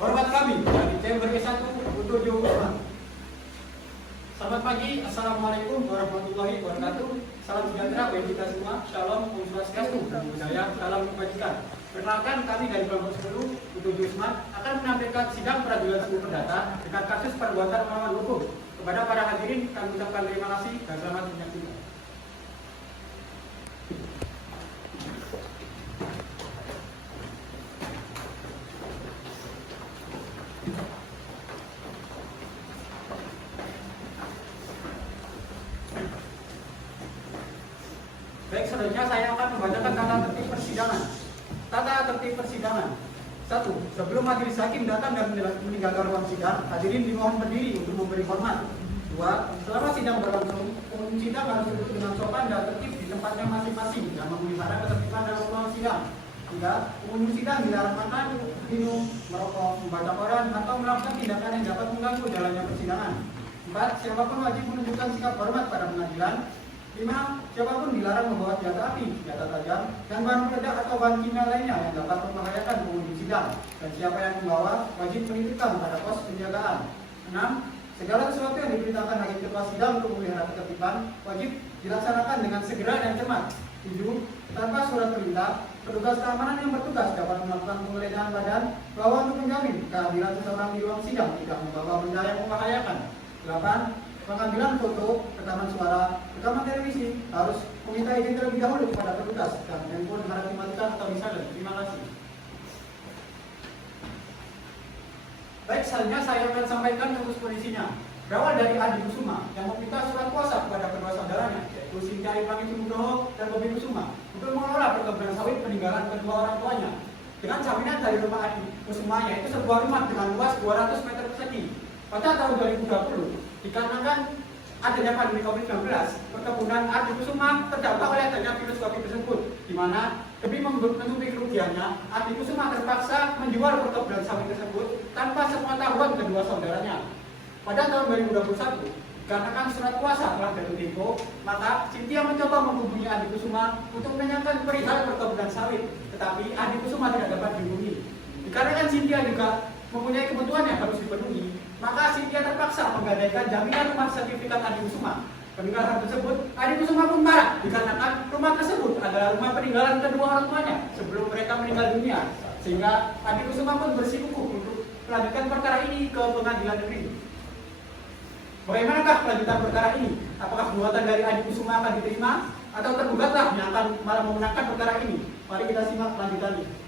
Hormat kami dari Chamber E1 untuk Jumat. Selamat pagi, Assalamualaikum warahmatullahi wabarakatuh. Salam sejahtera bagi kita semua. Shalom, Om Swastiastu, Namo Buddhaya, salam kebajikan. Perkenalkan, kami dari kelompok 10 untuk Jumat akan menampilkan sidang peradilan semu perdata dengan kasus perbuatan melawan hukum. Kepada para hadirin, kami ucapkan terima kasih dan selamat menyaksikan. Baik, selanjutnya saya akan membacakan tata tertib persidangan. Tata tertib persidangan. 1. Sebelum majelis hakim datang dan meninggalkan ruang sidang, hadirin dimohon berdiri untuk memberi hormat. 2. Selama sidang berlangsung, pengunjung sidang harus duduk dengan sopan dan tertib di tempatnya masing-masing dan memelihara ketertiban dalam ruang sidang. 3. Pengunjung sidang dilarang makan, minum, merokok, membaca koran, atau melakukan tindakan yang dapat mengganggu jalannya persidangan. 4. Siapapun wajib menunjukkan sikap hormat pada pengadilan. 5. Siapapun dilarang membawa senjata api, senjata tajam, dan bahan peledak atau bahan kimia lainnya yang dapat membahayakan pengunjung sidang. Dan siapa yang membawa wajib menitipkan pada pos penjagaan. 6. Segala sesuatu yang diperintahkan hakim ketua sidang untuk memelihara ketertiban wajib dilaksanakan dengan segera dan cermat. 7. Tanpa surat perintah, petugas keamanan yang bertugas dapat melakukan penggeledahan badan bahwa untuk menjamin kehadiran seseorang di ruang sidang tidak membawa benda yang membahayakan. 8. Pengambilan foto, rekaman suara, rekaman televisi harus meminta izin terlebih dahulu kepada petugas dan handphone harus dimatikan atau disalin. Terima kasih. Baik, selanjutnya saya akan sampaikan kasus polisinya. Berawal dari Adi Kusuma yang meminta surat kuasa kepada kedua saudaranya, yaitu Sintia Ibrahim Nugroho dan Bobi Kusuma, untuk mengelola perkebunan sawit peninggalan kedua orang tuanya. Dengan jaminan dari rumah Adi Kusuma, yaitu sebuah rumah dengan luas 200 meter persegi. Pada tahun 2020, dikarenakan adanya pandemi COVID-19, perkebunan Adi Kusuma terdampak oleh adanya virus COVID tersebut, di mana demi menutupi kerugiannya, Adi Kusuma terpaksa menjual perkebunan sawit tersebut tanpa sepengetahuan kedua saudaranya. Pada tahun 2021, dikarenakan surat kuasa telah jatuh tempo, maka Sintia mencoba menghubungi Adi Kusuma untuk menanyakan perihal perkebunan sawit, tetapi Adi Kusuma tidak dapat dihubungi. Dikarenakan Sintia juga mempunyai kebutuhan yang harus dipenuhi, maka Sintia terpaksa menggadaikan jaminan rumah sertifikat Adi Kusuma. Peninggalan tersebut, Adi Kusuma pun marah dikarenakan rumah tersebut adalah rumah peninggalan kedua orang tuanya sebelum mereka meninggal dunia, sehingga Adi Kusuma pun bersikukuh untuk melanjutkan perkara ini ke pengadilan negeri. Bagaimanakah kelanjutan perkara ini? Apakah perbuatan dari Adi Kusuma akan diterima atau tergugatlah yang akan malah memenangkan perkara ini? Mari kita simak kelanjutannya.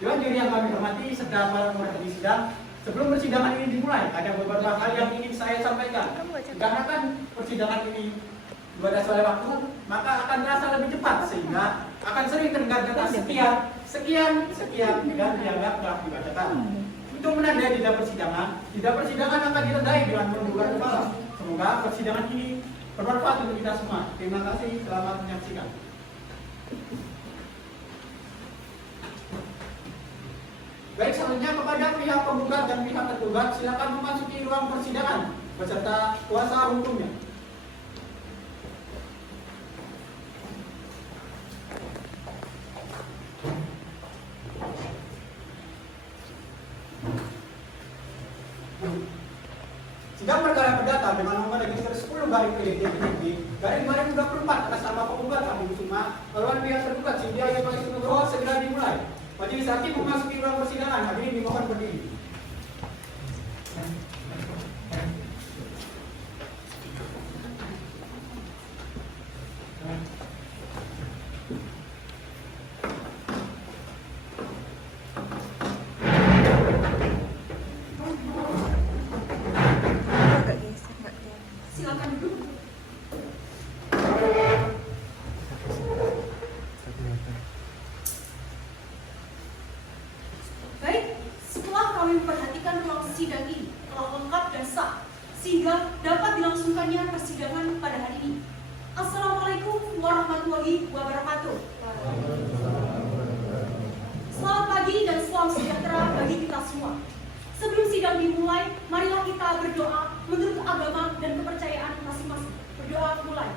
Dewan juri yang kami hormati serta para penghormati sidang, sebelum persidangan ini dimulai, ada beberapa hal yang ingin saya sampaikan. Dikarenakan persidangan ini dibatasi oleh waktu, maka akan terasa lebih cepat sehingga akan sering terdengar kata sekian dan dianggap telah dibacakan. Untuk menandai jeda persidangan akan ditandai dengan menundukkan kepala. Semoga persidangan ini bermanfaat untuk kita semua. Terima kasih, selamat menyaksikan. Baik, selanjutnya kepada pihak penggugat dan pihak tergugat, silakan memasuki ruang persidangan beserta kuasa hukumnya. Sidang perkara perdata dengan nomor register 10/PDD/2024 atas nama penggugat Adi Kusuma melawan pihak tergugat Sintia Ibrahim Nugroho segera dimulai. Majelis hakim memasuki ruang persidangan. Hadirin dimohon berdiri. Silakan duduk. Memperhatikan ruang sidang ini telah lengkap dan sah sehingga dapat dilangsungkannya persidangan pada hari ini. Assalamualaikum warahmatullahi wabarakatuh. Selamat pagi dan salam sejahtera bagi kita semua. Sebelum sidang dimulai, marilah kita berdoa menurut agama dan kepercayaan masing-masing. Berdoa mulai.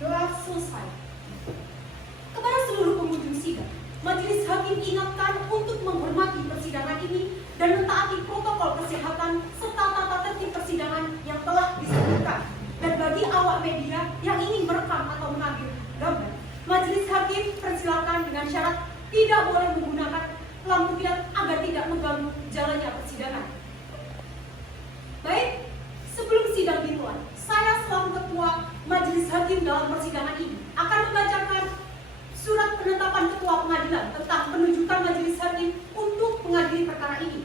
Doa selesai. Kepada seluruh pengunjung sidang, Majelis Hakim ingatkan untuk menghormati persidangan ini dan mentaati protokol kesehatan serta tata tertib persidangan yang telah disebutkan. Dan bagi awak media yang ingin merekam atau mengambil gambar, Majelis Hakim persilakan dengan syarat tidak boleh menggunakan lampu kilat agar tidak mengganggu jalannya persidangan. Baik, sebelum sidang dimulai, saya selaku Ketua Majelis Hakim dalam persidangan ini akan membacakan surat penetapan Ketua Pengadilan tentang penunjukan Majelis Hakim untuk mengadili perkara ini.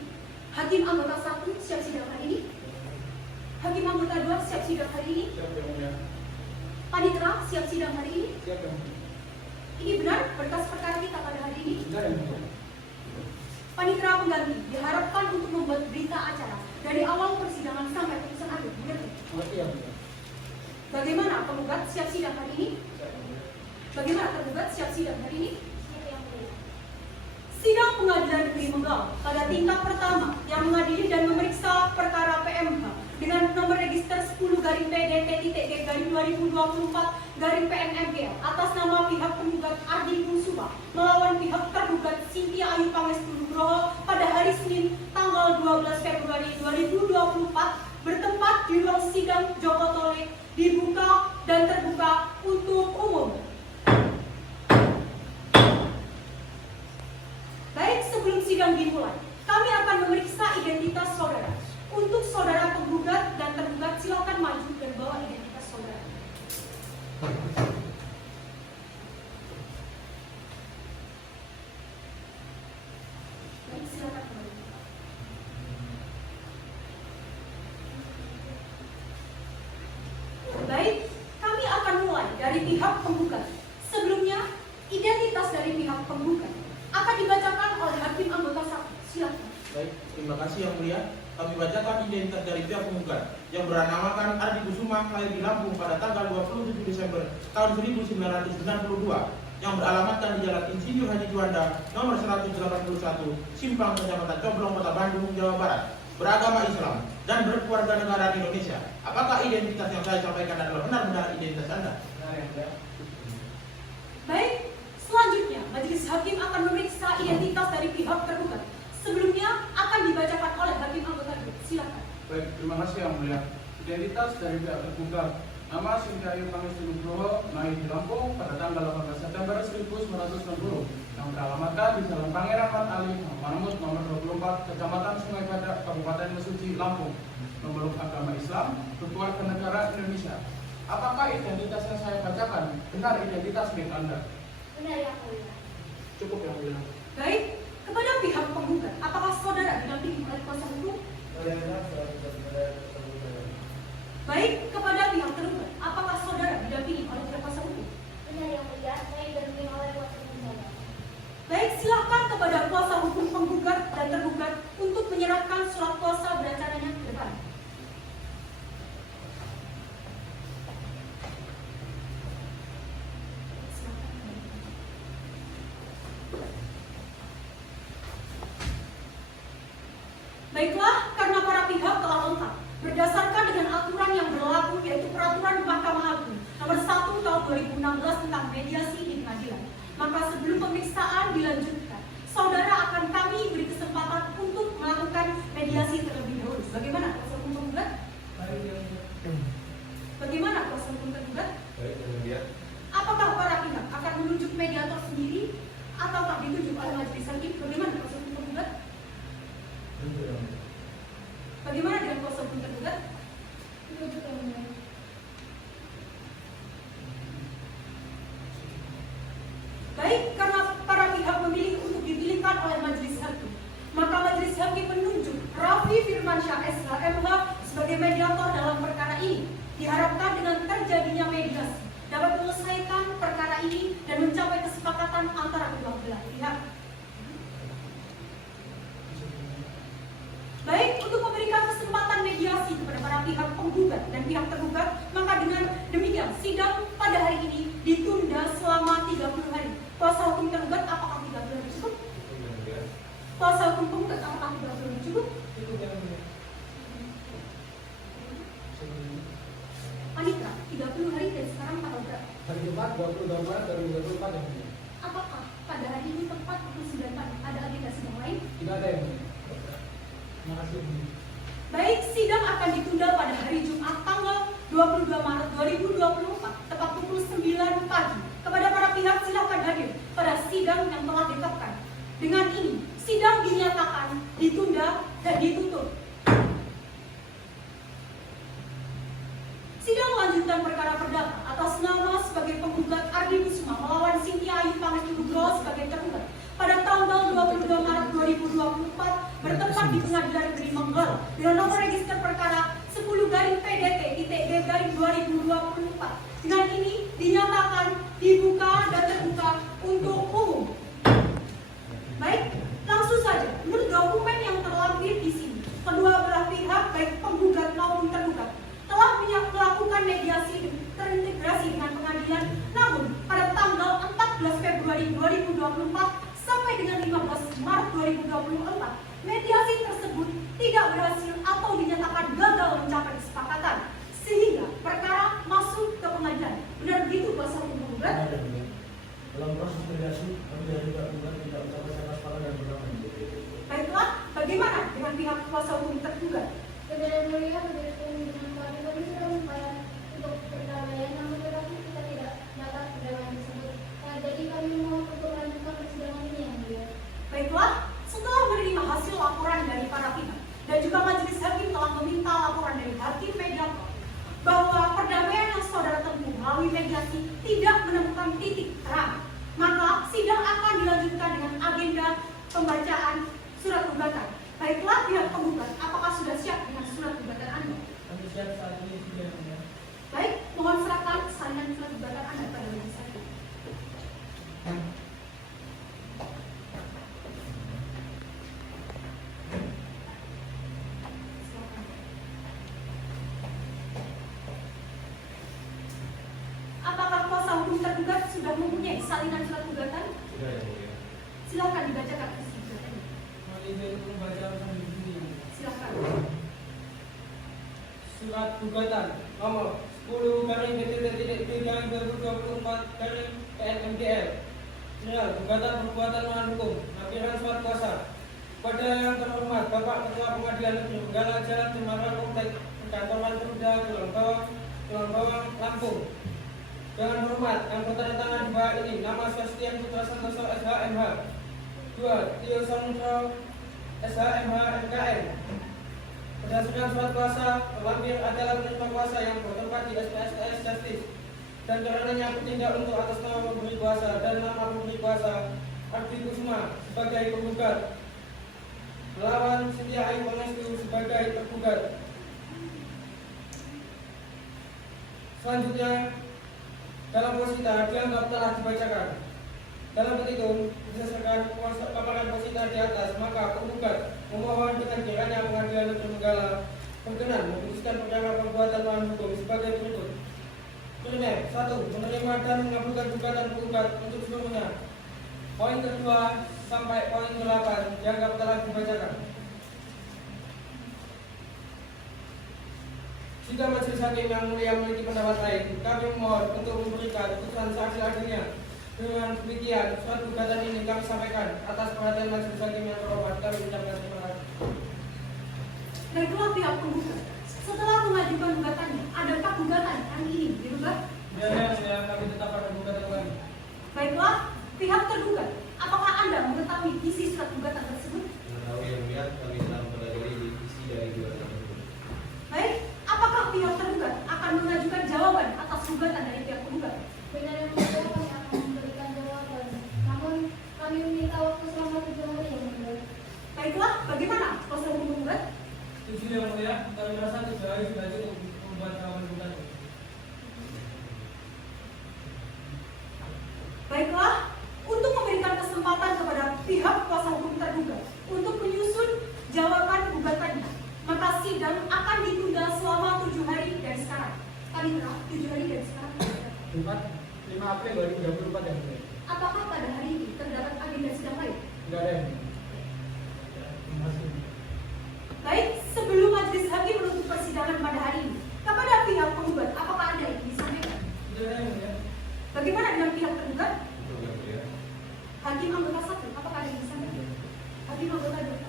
Hakim anggota 1 siap sidang hari ini. Hakim anggota 2 siap sidang hari ini. Panitera siap sidang hari ini. Ini benar berkas perkara kita pada hari ini. Panitera pengganti diharapkan untuk membuat berita acara dari awal persidangan sampai putusan akhir. Benar? Bagaimana penggugat siap sidang hari ini? Bagaimana tergugat siap sidang hari ini? Sidang Pengadilan Negeri Menggaw pada tingkat pertama yang mengadili dan memeriksa perkara PMH dengan nomor register 10-PDT-2024-PNMGL atas nama pihak penggugat Ardi Kusuma melawan pihak tergugat Cynthia Ayu Pangestu Nugroho pada hari Senin tanggal 12 Februari 2024 bertempat di ruang sidang Joko Tole dibuka dan terbuka untuk umum. Baik, sebelum sidang dimulai, kami akan memeriksa identitas saudara. Untuk saudara penggugat dan tergugat, silakan maju dan bawa identitas saudara. Baik, silakan kembali. Baik, kami akan mulai dari pihak penggugat. Sebelumnya, identitas dari pihak penggugat akan dibacakan oleh Hakim anggota 1. Silakan. Baik, terima kasih yang mulia. Kami bacakan identitas dari pihak penggugat yang bernamakan Ardi Kusuma, lahir di Lampung pada tanggal 27 Desember tahun 1992, yang beralamatkan di Jalan Insinyur Haji Juanda nomor 181, Simpang, Kecamatan Coblong, Kota Bandung, Jawa Barat, beragama Islam dan berkeluarga negara di Indonesia. Apakah identitas yang saya sampaikan adalah benar-benar identitas Anda? Baik, selanjutnya Majelis Hakim akan memeriksa identitas dari pihak tergugat. Sebelumnya akan dibacakan oleh Hakim anggota 2. Silakan. Baik, terima kasih yang mulia. Identitas dari pihak tergugat. Nama Cynthia Ayu Pangestu Nugroho, lahir di Lampung pada tanggal 18 September 1960, yang beralamatkan di Jalan Pangeran Mat Ali, Manamut nomor 24, Kecamatan Sungai Badak, Kabupaten Mesuji, Lampung. Memeluk agama Islam, berkeluarga negara Indonesia. Apakah identitas yang saya bacakan benar identitas milik Anda? Benar yang mulia. Cukup yang mulia. Baik, kepada pihak penggugat, apakah saudara didampingi oleh kuasa hukum? Baik, kepada pihak tergugat, apakah saudara didampingi oleh kuasa hukum? Benar yang mulia, saya didampingi oleh kuasa hukum saya. Baik, silakan kepada kuasa hukum penggugat dan tergugat untuk menyerahkan surat kuasa beracaranya ke depan. Baiklah, karena para pihak telah lengkap berdasarkan dengan aturan yang berlaku, yaitu Peraturan Mahkamah Agung Nomor 1 Tahun 2016 tentang mediasi di pengadilan. Maka sebelum pemeriksaan dilanjutkan, saudara akan kami beri kesempatan untuk melakukan mediasi terlebih dahulu. Bagaimana kuasa hukum tergugat? Bagaimana kuasa hukum tergugat? Baik, yang mulia. Apakah para pihak akan menunjuk mediator sendiri atau tak ditunjuk oleh majelis hakim? Bagaimana kuasa hukum tergugat? Bagaimana dengan kuasa hukum tergugat? Ditunjuk yang mulia. Baik, karena para pihak memilih untuk dipilihkan oleh majelis hakim, maka majelis hakim menunjuk Raffi Firmansyah SHMH sebagai mediator dalam perkara ini. Diharapkan dengan terjadinya mediasi dapat menyelesaikan perkara ini dan mencapai kesepakatan antara kedua belah pihak. Baik, untuk memberikan kesempatan mediasi kepada para pihak penggugat dan pihak tergugat, maka dengan demikian sidang pada hari ini ditunda selama 30 hari. Kuasa hukum tergugat apakah 30 hari cukup? Kuasa hukum penggugat apakah 30 hari cukup? Panitra, 30 hari dan sekarang tanggal berapa? Hari Jumat 22 Maret 2024 yang mulia. Apakah pada hari ini tepat Tidak ada yang mulia. Terima kasih. Baik, sidang akan ditunda pada hari Jumat tanggal 22 Maret 2024 tepat pukul 9 pagi. Kepada para pihak silakan hadir pada sidang yang telah ditetapkan. Dengan ini, sidang dinyatakan ditunda dan ditutup. Sidang lanjutan perkara perdata atas nama sebagai penggugat Ardi Kusuma melawan Cynthia Ayu Pangestu Nugroho sebagai tergugat pada tanggal 22 Maret 2024 bertempat di Pengadilan Negeri Manggala dengan nomor register perkara 10-PDT-B-2024. Dengan ini dinyatakan dibuka dan terbuka untuk umum. Baik, langsung saja. Menurut dokumen yang terlampir di sini, kedua belah pihak baik penggugat maupun tergugat telah melakukan mediasi terintegrasi dengan pengadilan. Namun pada tanggal 14 Februari 2024 sampai dengan 15 Maret 2024, mediasi tersebut tidak berhasil atau dinyatakan gagal mencapai kesepakatan sehingga perkara masuk ke pengadilan. Benar begitu kuasa hukum penggugat? Dalam proses mediasi, kami dari pihak penggugat tidak mencapai kesepakatan dan berdamai. Baiklah, bagaimana dengan pihak kuasa hukum tergugat? Kepada mulia majelis pimpinan kami sudah berupaya untuk berdamai, namun tetapi kita tidak dapat berdamai tersebut. Jadi kami mohon untuk melanjutkan persidangan ini yang mulia. Baiklah, setelah menerima hasil laporan dari para pihak dan juga majelis hakim telah meminta laporan dari hakim mediator bahwa perdamaian yang saudara tempuh melalui mediasi tidak menemukan titik terang, maka sidang akan dilanjutkan dengan agenda pembacaan surat gugatan. Baiklah pihak penggugat, apakah sudah siap dengan surat gugatan Anda? Kami siap saat ini sudah yang mulia. Baik, mohon serahkan salinan surat gugatan Anda pada majelis hakim. Silakan. Apakah kuasa hukum tergugat sudah mempunyai salinan surat gugatan? Sudah yang mulia. Silakan dibacakan isi gugatannya. Mohon izin untuk membaca sambil bunyi. Silakan. Surat gugatan nomor 10/BT-3/2024/PNMGL. Nilai gugatan perbuatan melawan hukum, lampiran surat kuasa. Pada yang terhormat Bapak Ketua Pengadilan Negeri Manggala Jalan Jembatan Komplek Perkantoran Pemuda Tulang Bawang, Lampung. Dengan hormat yang bertanda di bawah ini, nama Swastian Putra Santoso SHMH. 2. Tio Samudro SHMH MKM. Berdasarkan surat kuasa, terlampir adalah penerima kuasa yang bertempat di SPSS Justice dan karenanya bertindak untuk atas nama pemberi kuasa dan nama pemberi kuasa Ardi Kusuma sebagai penggugat melawan Cynthia Ayu Pangestu sebagai tergugat. Selanjutnya, dalam posita dianggap telah dibacakan. Dalam petitum berdasarkan paparan posita di atas, maka penggugat memohon dengan kiranya Pengadilan Negeri Manggala berkenan memutuskan perkara perbuatan melawan hukum sebagai berikut. Primer, 1. Menerima dan mengabulkan gugatan penggugat untuk seluruhnya. Poin kedua sampai poin 8 dianggap telah dibacakan. Jika majelis hakim yang mulia memiliki pendapat lain, kami mohon untuk memberikan putusan seadil-adilnya. Dengan demikian, surat gugatan ini kami sampaikan atas perhatian majelis hakim yang terhormat. Kami ucapkan terima kasih. Baiklah pihak penggugat, setelah mengajukan gugatannya, adakah gugatan yang ingin digugat? Ya, kami tetap pada gugatan kami. Baiklah, pihak tergugat, apakah Anda mengetahui isi surat gugatan tersebut? Mengetahui yang mulia, kami telah mempelajari isi dari gugatan tersebut. Baik, apakah pihak tergugat akan mengajukan jawaban atas gugatan dari pihak penggugat? Benar yang mulia, kami akan memberikan jawaban. Namun kami meminta waktu selama 7 hari yang mulia. Baiklah, bagaimana kuasa hukum penggugat? Tujuh yang mulia, kami rasa 3 hari sudah cukup untuk membuat jawaban gugatan. Baiklah, untuk memberikan kesempatan kepada pihak kuasa hukum tergugat untuk menyusun jawaban gugatannya, maka sidang akan ditunda selama 7 hari dari sekarang. Paling berat 7 hari dari sekarang. 5 April 2024 yang mulia. Apakah pada hari ini terdapat agenda sidang lain? Tidak ada yang mulia. Terima kasih. Baik, sebelum majelis hakim menutup persidangan pada hari ini, kepada pihak penggugat, apakah ada yang disampaikan? Tidak ada yang mulia. Bagaimana dengan pihak tergugat? Betul yang mulia. Hakim anggota 1, apakah ada yang disampaikan? Hakim anggota 2.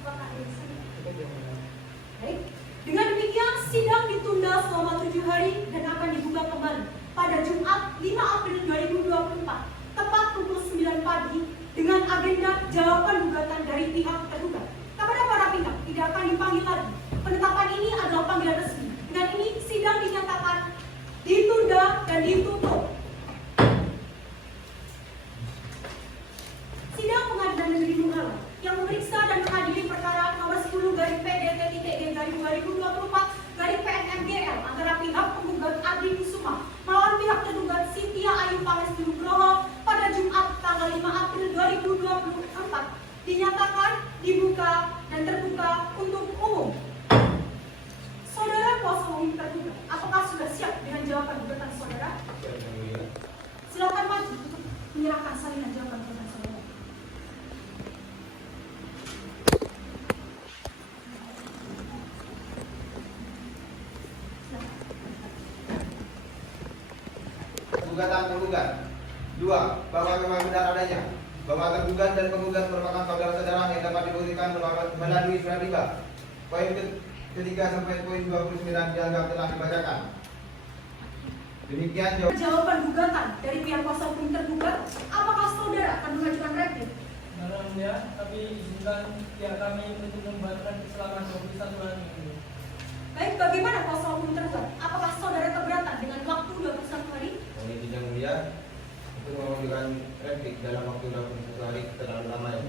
dinyatakan, dibuka, dan terbuka untuk umum. Saudara kuasa hukum tergugat, apakah sudah siap dengan jawaban gugatan saudara? Siap yang mulia. Silakan maju untuk menyerahkan salinan jawaban gugatan saudara. Gugatan penggugat. 2. Bahwa memang benar adanya bahwa tergugat dan penggugat merupakan saudara-saudara yang dapat dibuktikan melalui surat riba. Poin ketiga sampai poin 29 dianggap telah dibacakan. Demikian Jawaban gugatan dari pihak kuasa hukum tergugat, apakah saudara akan mengajukan replik? Menurutnya, tapi izinkan pihak kami untuk membuatkan keselamatan 21 hari ini. Baik, bagaimana kuasa hukum tergugat? Apakah saudara keberatan dengan waktu 21 hari? Mohon izin yang mulia untuk mengajukan replik dalam waktu 21 hari terlalu lama ya.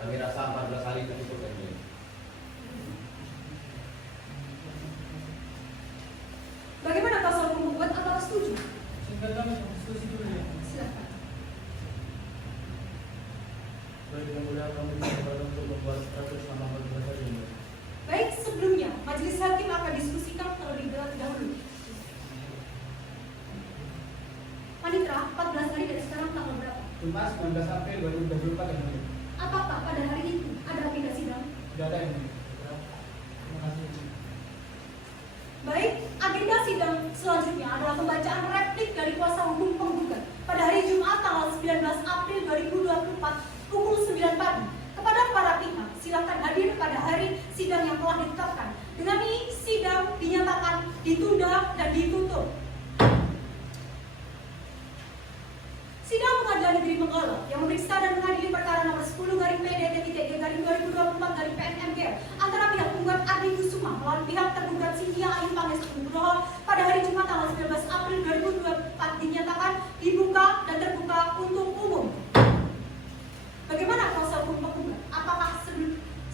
Kami rasa 14 hari itu cukup yang mulia. Bagaimana kuasa hukum tergugat? Apakah setuju? Izinkan kami diskusi dulu ya. Silakan. Baik yang mulia, kami diperbolehkan untuk membuat replik selama 14 hari ini. Baik, sebelumnya majelis hakim akan diskusikan terlebih dahulu. Panitra, 14 hari dari sekarang tanggal berapa? Jumat 19 April 2024 yang mulia. Apakah pada hari itu ada agenda sidang? Tidak ada yang mulia. Terima kasih. Baik, agenda sidang selanjutnya adalah pembacaan replik dari kuasa hukum penggugat pada hari Jumat tanggal 19 April 2024 pukul 9 pagi. Kepada para pihak, silakan hadir pada hari sidang yang telah ditetapkan. Dengan ini, sidang dinyatakan ditunda dan ditutup. Sidang Pengadilan Negeri Menggala yang memeriksa dan mengadili perkara nomor 10/PDT-2024/PNMG antara pihak penggugat Ardi Kusuma melawan pihak tergugat Cynthia Ayu Pangestu Nugroho pada hari Jumat tanggal 19 April 2024 dinyatakan dibuka dan terbuka untuk umum. Bagaimana kuasa hukum penggugat? Apakah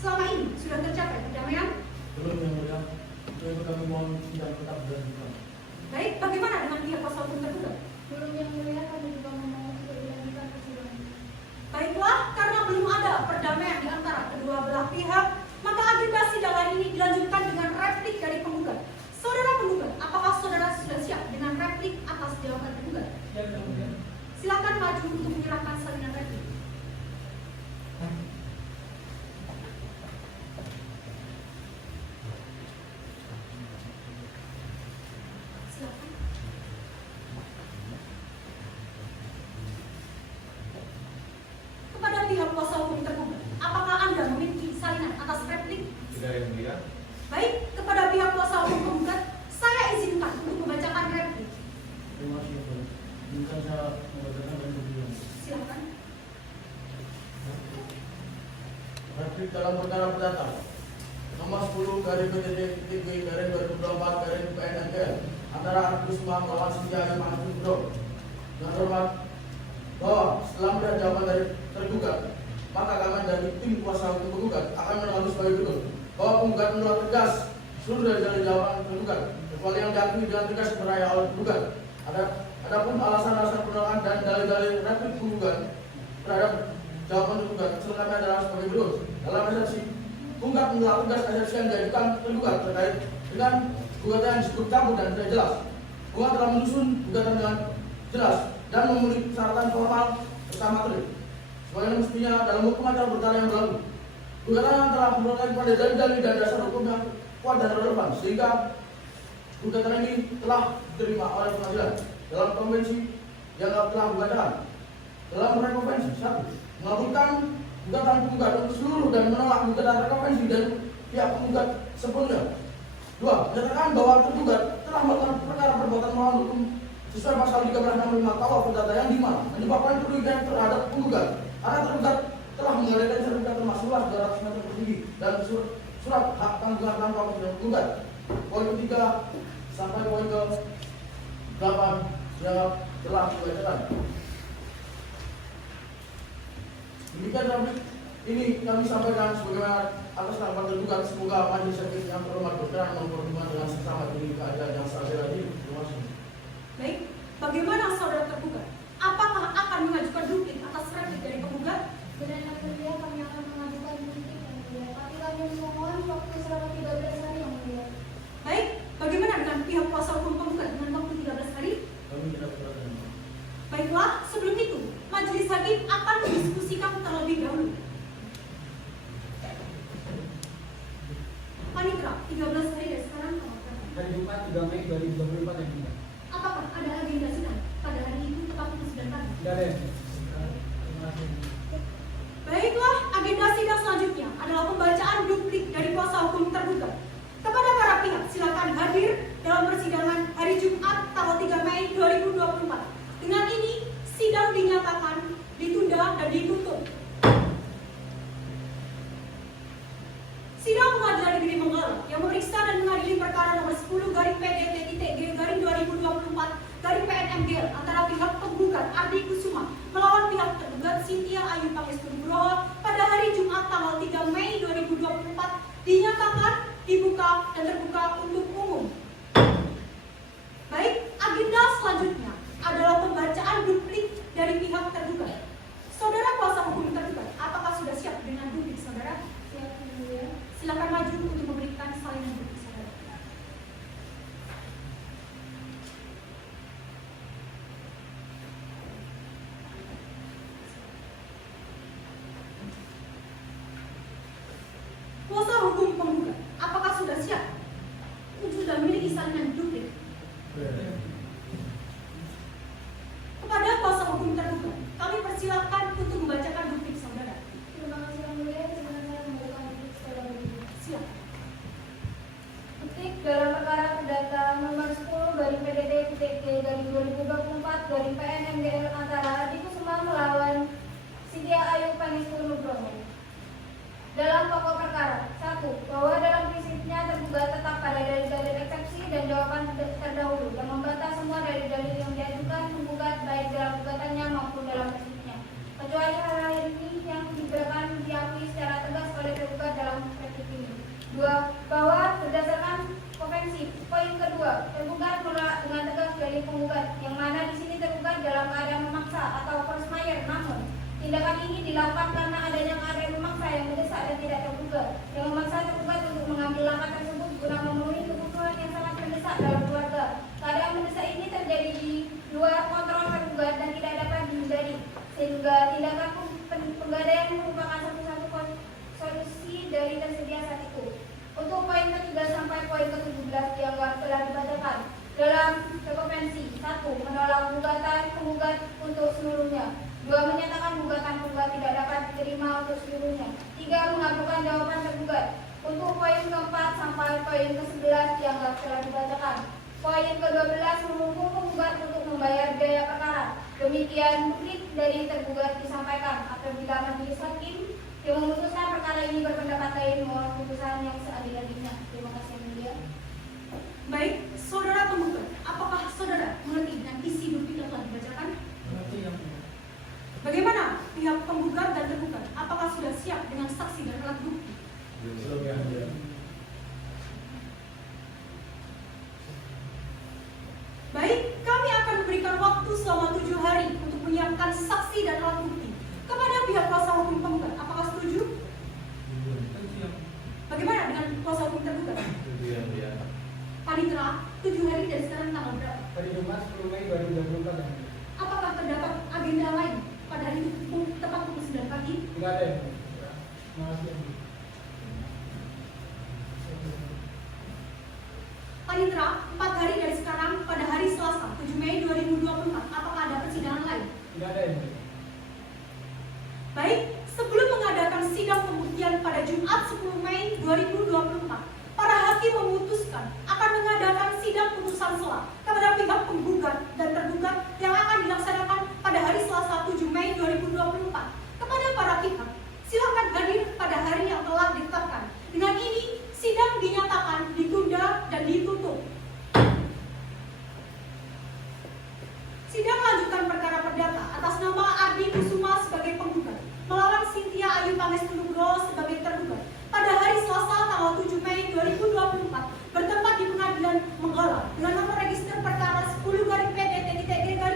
selama ini sudah tercapai perdamaian? Belum yang mulia, untuk itu kami mohon sidang tetap dilanjutkan. Baik, bagaimana dengan pihak kuasa hukum tergugat? Belum yang mulia, kami juga memohon untuk dilanjutkan persidangan. Baiklah, karena belum ada perdamaian di antara kedua belah pihak, maka agenda sidang hari ini dilanjutkan dengan replik dari penggugat. Saudara penggugat, apakah saudara sudah siap dengan replik atas jawaban penggugat? Ya, yang mulia. Silakan maju untuk menyerahkan salinan replik. Silakan. Kepada pihak kuasa hukum tergugat, apakah Anda memiliki salinan atas replik? Tidak yang mulia. Baik, kepada pihak kuasa hukum penggugat, saya izinkan untuk membacakan replik. Terima kasih, Bapak. Izinkan saya membacakan dan kemudian. Silakan. Replik dalam perkara perdata nomor 10/PDT-2024/PNMG antara Ardi Kusuma melawan Cynthia Ayu Pangestu Nugroho. Dengan hormat bahwa setelah melihat jawaban dari tergugat, maka kami dari tim kuasa hukum penggugat akan menolak sebagai berikut: bahwa penggugat menolak tegas seluruh dari jawaban tergugat, kecuali yang diakui dengan tegas beraya oleh tergugat. Adapun alasan-alasan penolakan dan dalil-dalil replik penggugat terhadap jawaban tergugat selengkapnya adalah sebagai berikut. Dalam eksepsi, penggugat menolak tegas eksepsi yang diajukan tergugat terkait dengan gugatan yang disebut cabut dan tidak jelas. Penggugat telah menyusun gugatan dengan jelas dan memenuhi persyaratan formal serta materi. Sebagaimana mestinya dalam hukum acara perkara yang berlaku. Gugatan yang telah berdasarkan pada dalil-dalil dan dasar hukum yang kuat dan relevan, sehingga gugatan ini telah diterima oleh pengadilan dalam konvensi yang telah dibacakan. Dalam rekonvensi 1, mengabulkan gugatan penggugat untuk seluruh dan menolak gugatan rekonvensi dan pihak penggugat sepenuhnya. 2, menyatakan bahwa tergugat telah melakukan perkara perbuatan melawan hukum sesuai pasal 1365 KUH Perdata yang dimana menyebabkan kerugian terhadap penggugat karena tergugat telah mengadakan sertifikat rumah luas 200 meter persegi dan surat hak tanggungan tanpa kemudian penggugat. Poin ketiga sampai poin ke 8 yang telah dibacakan. Demikian replik ini kami sampaikan sebagaimana atas nama tergugat. Semoga majelis hakim yang terhormat berkenan mempertemukan dengan sesama diri keadilan yang seadil adil. Terima kasih. Baik, bagaimana saudara tergugat? Apakah akan mengajukan duplik atas replik dari penggugat? Dengan yang mulia kami akan mengajukan bukti yang mulia. Tapi kami memohon waktu selama 13 hari yang mulia. Baik, bagaimana dengan pihak kuasa hukum penggugat dengan waktu 13 hari? Kami tidak berkenan. Baiklah, sebelum itu, majelis hakim akan mendiskusikan terlebih dahulu. Panitra, 13 hari dari sekarang tanggal berapa? Hari Jumat 3 Mei 2024 yang mulia. Apakah ada agenda sidang pada hari itu tepat pukul 9 pagi? Tidak ada. Terima kasih. Baiklah, agenda sidang selanjutnya adalah pembacaan duplik dari kuasa hukum tergugat. Kepada para pihak, silakan hadir dalam persidangan hari Jumat tanggal 3 Mei 2024. Dengan ini, sidang dinyatakan ditunda dan ditutup. Sidang Pengadilan Negeri Menggala yang memeriksa dan mengadili perkara nomor 10/PDT-G/2024/PNMGL antara pihak penggugat Ardi Kusuma melawan pihak tergugat Cynthia Ayu Pangestu Nugroho pada hari Jumat tanggal 3 Mei 2024 dinyatakan dibuka dan terbuka untuk umum. Baik, agenda selanjutnya adalah pembacaan duplik dari pihak tergugat. Saudara kuasa hukum tergugat, apakah sudah siap dengan duplik saudara? Siap yang mulia. Silakan maju untuk memberikan salinan duplik saudara. Kuasa hukum penggugat, apakah sudah siap? Sudah memiliki salinan duplik. Kepada kuasa hukum tergugat, kami persilakan untuk membacakan duplik saudara. Terima kasih yang mulia. Dengan saya membuka bukti secara berikut. Silakan. Bukti dalam perkara perdata nomor 10/PDT-G/2024/PNMGL antara Ardi Kusuma melawan Cynthia Ayu Pangestu Nugroho. Dalam pokok perkara, 1. Bahwa dalam prinsipnya tergugat tetap pada dalil-dalil eksepsi dan jawaban terdahulu yang membantah semua dalil-dalil yang diajukan penggugat baik dalam gugatannya maupun dalam prinsipnya, kecuali hal-hal ini yang diberikan diakui secara tegas oleh tergugat dalam replik ini. 2. Bahwa berdasarkan konvensi poin kedua, tergugat menolak dengan tegas dalil penggugat, yang mana di sini tergugat dalam keadaan memaksa atau force majeure, namun tindakan ini dilakukan karena adanya keadaan memaksa yang mendesak dan tidak terduga, yang memaksa tergugat untuk mengambil langkah tersebut guna memenuhi kebutuhan yang sangat mendesak dalam keluarga. Keadaan mendesak ini terjadi di luar kontrol tergugat dan tidak dapat dihindari, sehingga tindakan penggadaian merupakan satu-satu solusi dari tersedia saat itu. Untuk poin ketiga sampai poin ke-17 dianggap telah dibacakan dalam konvensi. 1. Menolak gugatan penggugat untuk seluruhnya. 2. Menyatakan gugatan penggugat tidak dapat diterima untuk seluruhnya. 3. Mengabulkan jawaban tergugat. Untuk poin ke-4 sampai poin ke-11 dianggap telah dibacakan. Poin ke-12 mendukung penggugat untuk membayar biaya perkara. Demikian duplik dari tergugat disampaikan. Apabila majelis hakim yang memutuskan perkara ini berpendapat lain, mohon putusan yang seadil-adilnya. Terima kasih yang mulia. Baik, saudara penggugat, apakah saudara mengerti dengan isi duplik yang telah dibacakan? Mengerti yang mulia. Bagaimana pihak penggugat dan tergugat? Apakah sudah siap dengan saksi dan alat bukti? Baik, kami akan memberikan waktu selama 7 hari untuk menyiapkan saksi dan alat bukti kepada pihak kuasa hukum penggugat. Apakah setuju? Bagaimana dengan kuasa hukum tergugat? Panitra, 7 hari dari sekarang tanggal berapa? Hari Jumat 10 Mei 2024 yang mulia. Apakah terdapat agenda lain pada hari itu tepat pukul 9 pagi? Tidak ada yang mulia. Terima kasih yang mulia. Panitra, 4 hari dari sekarang pada hari Selasa 7 Mei 2024, apakah ada persidangan lain? Tidak ada yang mulia. Baik, sebelum mengadakan sidang pembuktian pada Jumat 10 Mei 2024, para hakim memutuskan akan mengadakan sidang putusan sela kepada pihak penggugat dan tergugat yang akan dilaksanakan pada hari Selasa 7 Mei 2024. Kepada para pihak, silakan hadir pada hari yang telah ditetapkan. Dengan ini, sidang dinyatakan ditunda dan ditutup. Sidang lanjutan perkara perdata atas nama Ardi Kusuma sebagai penggugat melawan Cynthia Ayu Pangestu Nugroho sebagai tergugat pada hari Selasa tanggal 7 Mei 2024 bertempat di Pengadilan Menggala dengan nomor register perkara 10/PDT-G/2024/PNMGL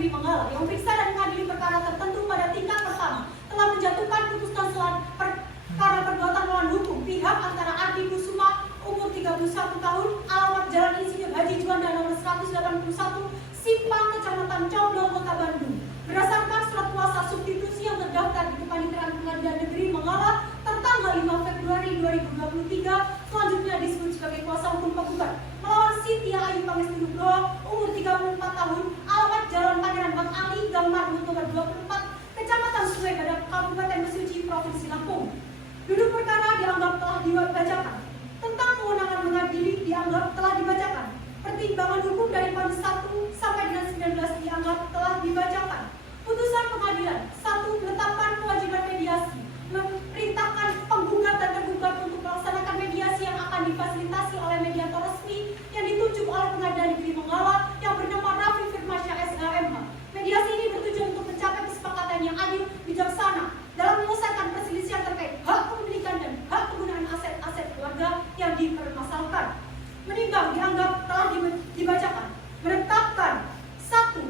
Negeri Manggala yang memeriksa dan mengadili perkara tertentu pada tingkat pertama telah menjatuhkan putusan perkara perbuatan melawan hukum pihak antara Ardi Kusuma umur 31 tahun, alamat Jalan Insinyur Haji Juanda nomor 181, Simpang, Kecamatan Condong, Kota Bandung. Berdasarkan surat kuasa substitusi yang terdaftar di Kepanitiaan Pengadilan Negeri Manggala tertanggal 5 Februari 2023, selanjutnya disebut sebagai kuasa hukum penggugat melawan Sintia Ayu Pangestu Nugroho umur 34 tahun, alamat Jalan Pangeran Bang Ali, Gang Marmut nomor 24, Kecamatan Sungai Gadang, Kabupaten Mesuji, Provinsi Lampung. Duduk perkara dianggap telah dibacakan. Tentang kewenangan mengadili dianggap telah dibacakan. Pertimbangan hukum dari poin 1 sampai dengan 19 dianggap telah dibacakan. Putusan pengadilan 1. Menetapkan kewajiban mediasi, memerintahkan penggugat dan tergugat untuk melaksanakan mediasi yang akan difasilitasi oleh mediator resmi yang ditunjuk oleh Pengadilan Negeri Manggala yang bernama Raffi Firmansyah SHMH. Mediasi ini bertujuan untuk mencapai kesepakatan yang adil, bijaksana dalam menyelesaikan perselisihan terkait hak kepemilikan dan hak penggunaan aset-aset keluarga yang dipermasalahkan. Menimbang dianggap telah dibacakan. Menetapkan 1.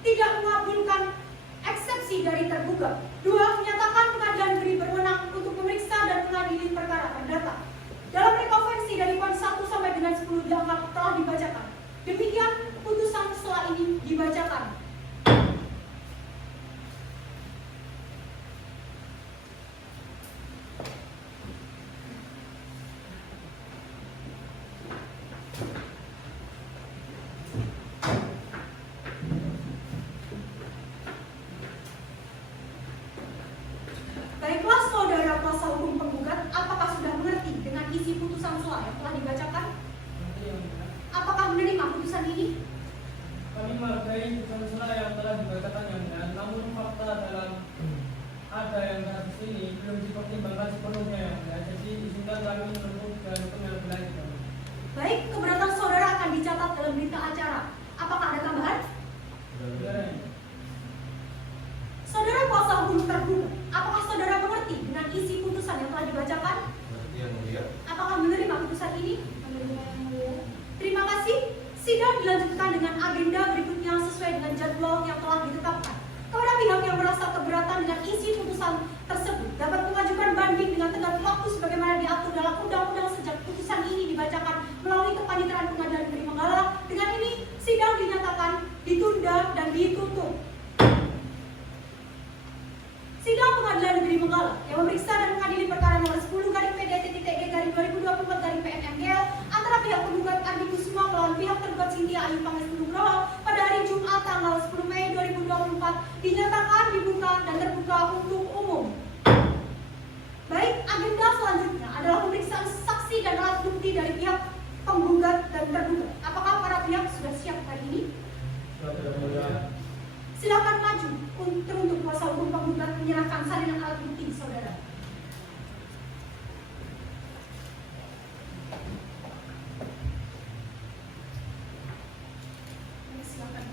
Tidak mengabulkan eksepsi dari tergugat. 2. Menyatakan Pengadilan Negeri berwenang untuk memeriksa dan mengadili perkara perdata. Dalam rekonvensi dari poin 1 sampai dengan 10 dianggap telah dibacakan. Demikian putusan setelah ini dibacakan. Baiklah saudara kuasa hukum penggugat, apakah sudah mengerti dengan isi putusan selah yang telah dibacakan? Apakah menerima putusan ini? Kami menghargai putusan selah yang telah dibacakan yang benar, namun fakta dalam ada yang kasus ini belum dipertimbangkan sepenuhnya yang benar. Jadi izinkan kami menempuh dan hukum yang benar. Baik, keberatan saudara akan dicatat dalam berita acara. Apakah ada tambahan? Saudara kuasa hukum tergugat, apakah saudara mengerti dengan isi putusan yang telah dibacakan? Mengerti yang mulia. Apakah menerima putusan ini? Terima kasih. Sidang dilanjutkan dengan agenda berikutnya sesuai dengan jadwal yang telah ditetapkan. Kepada pihak yang merasa keberatan dengan isi putusan tersebut dapat mengajukan banding dengan tenggat waktu sebagaimana diatur dalam undang-undang sejak putusan ini dibacakan melalui Kepanitiaan Pengadilan Negeri Manggala. Dengan ini sidang dinyatakan ditunda dan ditutup. Sidang Pengadilan Negeri Manggala yang memeriksa dan mengadili perkara nomor 10/PD-G/2024/PNMGL antara pihak penggugat Ardi Kusuma melawan pihak tergugat Sintia Ayu Pangestu Nugroho pada hari Jumat tanggal 10 Mei 2024 dinyatakan dibuka dan terbuka untuk umum. Baik, agenda selanjutnya adalah pemeriksaan saksi dan alat bukti dari pihak penggugat dan tergugat. Apakah para pihak sudah siap hari ini? Silakan maju untuk kuasa hukum penggugat menyerahkan salinan alat bukti saudara. Silakan.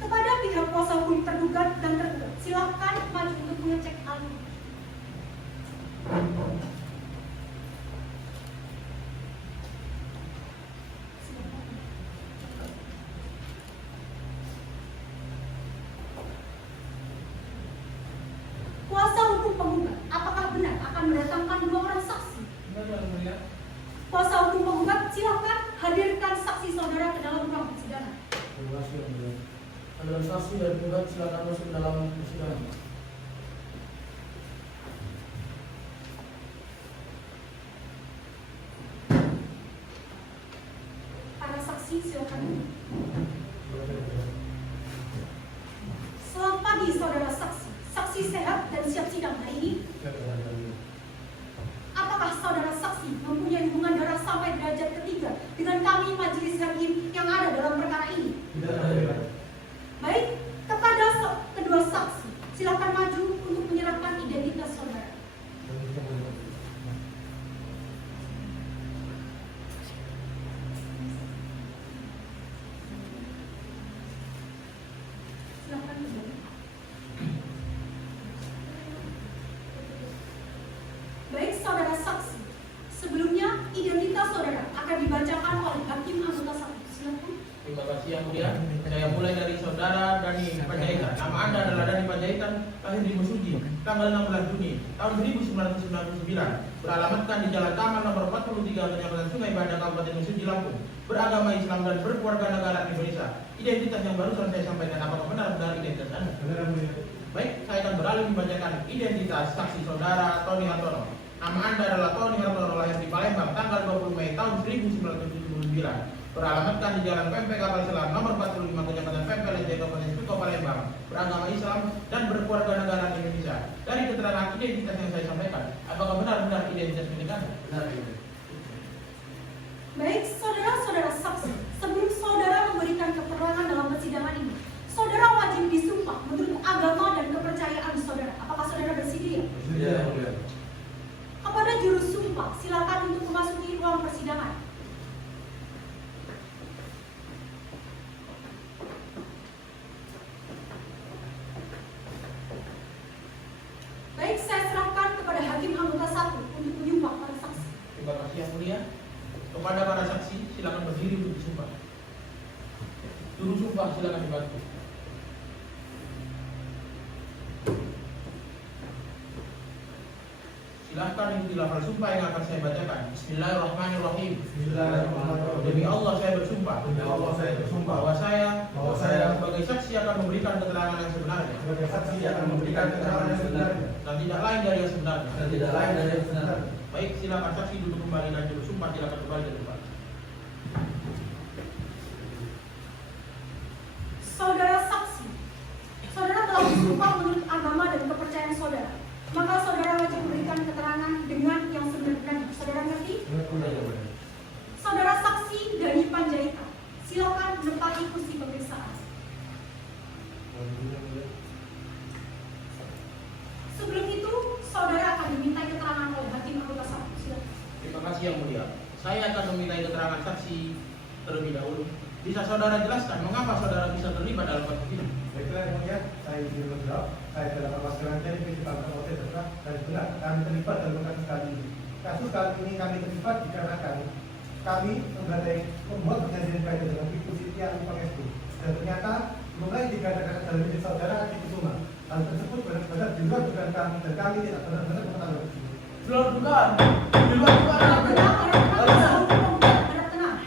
Kepada pihak kuasa hukum tergugat dan tergugat, silakan maju untuk mengecek alat bukti. Kuasa hukum penggugat, apakah benar akan mendatangkan 2 orang saksi? Benar, Yang Mulia. Kuasa hukum penggugat, silakan hadirkan saksi saudara ke dalam ruang persidangan. Terima kasih, Yang Mulia. Adalah saksi dan penggugat silakan masuk ke dalam persidangan. Para saksi silakan. Selamat pagi saudara saksi. Saksi sehat dan siap sidang hari ini. Apakah saudara saksi mempunyai hubungan darah sampai derajat ketiga dengan kami majelis hakim yang ada dalam perkara ini? Baik, kepada kedua saksi, silakan maju untuk menyerahkan identitas saudara. Silakan kembali. Baik saudara saksi, sebelumnya identitas saudara akan akan dibacakan oleh hakim anggota 1. Silakan. Terima kasih yang mulia. Saya mulai dari saudara Dani Panjaitan. Nama Anda adalah Dani Panjaitan, lahir di Mesuji, tanggal 16 Juni tahun 1999. Beralamatkan di Jalan Taman nomor 43, Kecamatan Sungai Bandar, Kabupaten Mesuji, Lampung. Beragama Islam dan berkeluarga negara Indonesia. Identitas yang barusan saya sampaikan, apakah benar identitas Anda? Benar, mulia. Baik, saya akan beralih membacakan identitas saksi saudara Tony Hartono. Nama Anda adalah Tony Hartono, lahir di Palembang, tanggal 20 Mei tahun 1979. Beralamatkan di Jalan Pempek Kapal Selam nomor 45, Kecamatan Pempek Lente, Kabupaten Suko, Palembang. Beragama Islam dan berkeluarga negara Indonesia. Dari keterangan identitas yang saya sampaikan, apakah benar-benar identitas milik Anda? Benar. Baik, saudara-saudara saksi, sebelum saudara memberikan keterangan dalam persidangan ini, saudara wajib disumpah menurut agama dan kepercayaan saudara. Apakah saudara bersedia? Iya, mulia. Kepada juru sumpah, silakan untuk memasuki ruang persidangan. Baik, saya serahkan kepada hakim anggota 1 untuk menyumpah para saksi. Terima kasih yang mulia. Kepada para saksi, silakan berdiri untuk disumpah. Juru sumpah silakan dibantu. Silahkan ikuti lafal sumpah yang akan saya bacakan. Bismillahirrahmanirrahim. Bismillahirrahmanirrahim. Demi Allah saya bersumpah. Demi Allah saya bersumpah. Bahwa saya Sebagai saksi akan memberikan keterangan yang sebenarnya. saksi akan memberikan keterangan yang sebenarnya Dan tidak lain dari yang sebenarnya. dan tidak lain dari yang sebenarnya. Baik, silakan saksi duduk kembali dan juru sumpah silakan kembali ke depan. Saudara saksi, saudara telah disumpah menurut agama dan kepercayaan saudara. Maka saudara wajib memberikan keterangan dengan yang sebenarnya. Saudara ngerti? Saudara saksi Dani Panjaitan, silakan menempati kursi pemeriksaan. Sebelum itu, saudara akan diminta keterangan oleh hakim anggota 1. Silakan. Terima kasih yang mulia. Saya akan meminta keterangan saksi terlebih dahulu. Bisa saudara jelaskan mengapa saudara bisa terlibat dalam kasus ini? Baiklah yang mulia, saya izin menjawab. Saya adalah perwakilan dari prinsipal terhormat terserah dan benar kami terlibat dalam kasus kali ini. Kasus kali ini kami terlibat dikarenakan kami membuat perjanjian kaitan dengan Ibu Siti Alifang SD dan ternyata mulai dikatakan dalam diri saudara Adi Kusuma. Hal tersebut benar-benar di luar dugaan kami dan kami tidak benar-benar mengetahui itu. Di luar dugaan. Di luar dugaan. Tenang.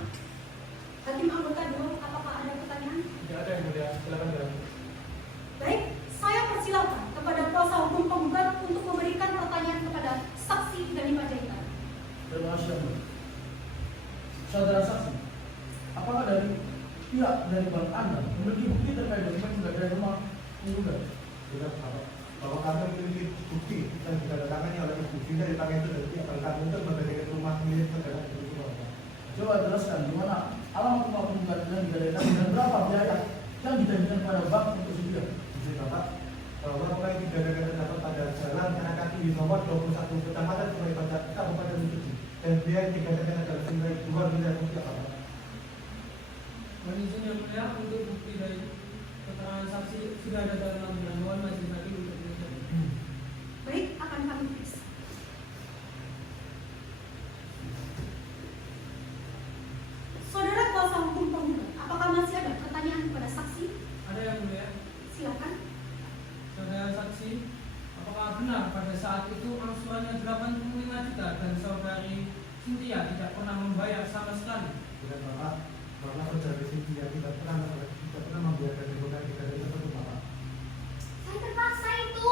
Hakim anggota 2, apakah ada pertanyaan? Tidak ada yang mulia. Silakan dilanjut. Baik, saya persilakan kepada kuasa hukum penggugat untuk memberikan pertanyaan kepada saksi Dani Panjaitan. Terima kasih yang mulia. Saudara saksi, apakah dari pihak dari bank Anda memiliki bukti terkait dokumen penggalian rumah penggugat? Tidak apa bahwa kami memiliki bukti dan ditandatangani oleh Ibu Siti dari tangan itu dari pihak kami untuk membedakan rumah milik saudara Adi Kusuma. Coba jelaskan di mana alamat rumah penggugat yang digalikan dan berapa biaya yang dijanjikan pada bank untuk sedia. Jadi Bapak, bahwa rumah yang digadangkan terdapat pada jalan Kanakati nomor 21 Kecamatan Sungai Bandar, Kabupaten Mesuji, dan biaya yang digadangkan adalah senilai 2 miliar rupiah, Bapak. Mohon yang mulia untuk bukti dari keterangan saksi sudah ada dalam lampiran. Mohon majelis hakim untuk menunjukkan. Baik, akan kami periksa. Saudara kuasa hukum penggugat, apakah masih ada pertanyaan kepada saksi? Ada yang mulia. Silakan. Saudara saksi, apakah benar pada saat itu angsurannya 85 juta dan saudari Cynthia tidak pernah membayar sama sekali? Tidak Bapak, karena saudara Siti yang tidak pernah membiarkan hubungan kita dari tersebut Bapak. Saya terpaksa itu.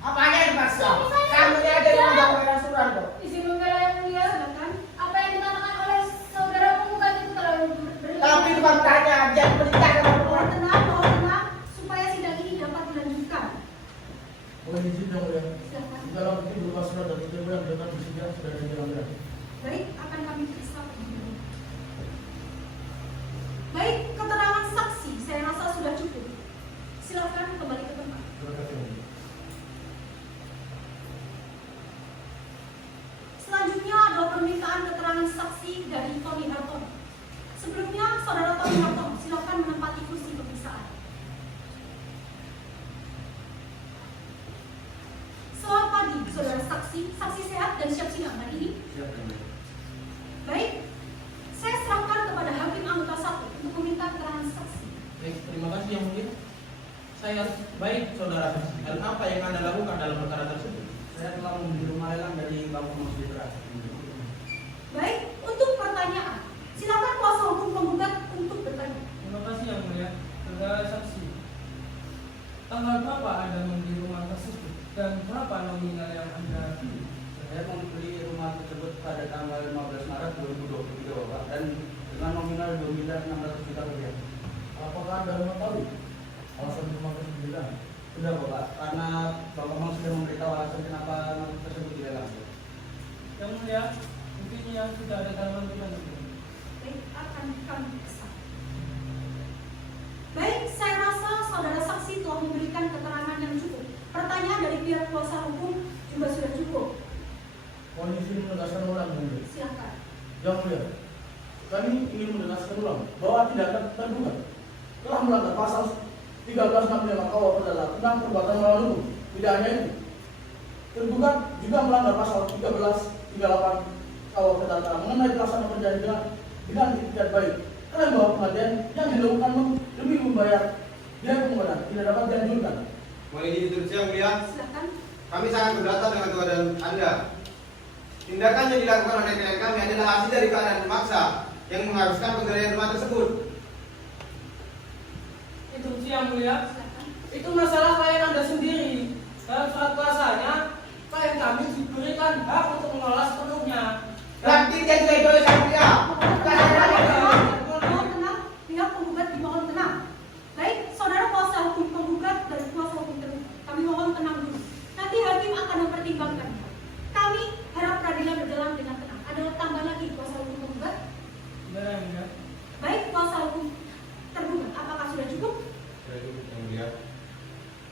Apa aja yang dipaksa? Suami saya Kamu bekerja. aja yang udah bayar surat kok. Izin membela yang mulia, silakan. Apa yang dikatakan oleh saudara penggugat itu terlalu berlebihan. Tapi itu kan tanya, jangan menikah dengan Mohon perempuan. tenang, supaya sidang ini dapat dilanjutkan. Mohon izin yang mulia. Silakan. Di dalam bukti berupa surat dan bukti yang dekat bersedia sudah ada di lampiran. Baik, akan kami periksa. Baik, keterangan saksi saya rasa sudah cukup. Silakan kembali ke tempat. Terima kasih. Bapak. Selanjutnya adalah permintaan keterangan saksi dari Tony Hartono. Sebelumnya, saudara Tony Hartono, silakan menempati kursi pemeriksaan. Selamat pagi, saudara saksi. Saksi sehat dan siap sidang hari ini. Baik, Baik, terima kasih yang mulia. Saya baik saudara saksi. Hal apa yang Anda lakukan dalam perkara tersebut? Saya telah membeli rumah lelang dari Bapak Masjidra. Baik, untuk pertanyaan, silakan kuasa hukum penggugat untuk bertanya. Terima kasih yang mulia. Saudara saksi, tanggal berapa Anda membeli rumah tersebut dan berapa nominal yang Anda pilih? Saya membeli rumah tersebut pada tanggal 15 Maret 2023 Bapak, dan dengan nominal 2.600 juta rupiah. Apakah Anda mengetahui alasan rumah tersebut? Sudah Bapak, karena Bapak memang sudah memberitahu alasan kenapa rumah tersebut dilelang. Yang mulia, buktinya sudah ada dalam dokumen. Baik, akan kami periksa. Baik, saya rasa saudara saksi telah memberikan keterangan yang cukup. Pertanyaan dari pihak kuasa hukum juga sudah cukup. Polisi menegaskan ulang, Yang Mulia. Silakan. Yang Mulia, kami ingin menegaskan ulang bahwa tidak terduga telah melanggar pasal 1365 KUHP adalah tentang perbuatan melawan hukum. Tidak hanya itu, tergugat juga melanggar pasal 1338 KUHP tentang mengenai pelaksanaan perjanjian dengan itikat baik. Karena bahwa pengadilan yang dilakukan demi membayar biaya pengobatan tidak dapat dianjurkan. Mohon izin instruksi yang mulia. Silakan. Kami sangat keberatan dengan keadaan Anda. Tindakan yang dilakukan oleh klien kami adalah hasil dari keadaan memaksa yang mengharuskan penggalian rumah tersebut. Itu yang mulia. Silakan. Itu masalah klien Anda sendiri. Dalam surat kuasanya, klien kami diberikan hak untuk mengelola sepenuhnya. Berarti dia juga itu yang mulia. Mohon tenang, pihak penggugat dimohon tenang. Baik, saudara kuasa hukum penggugat dan kuasa hukum tergugat, kami mohon tenang dulu. Nanti hakim akan mempertimbangkan. Kami harap peradilan berjalan dengan tenang. Ada tambahan lagi kuasa hukum penggugat? Benar yang mulia. Baik, kuasa hukum tergugat, apakah sudah cukup? Sudah cukup yang mulia.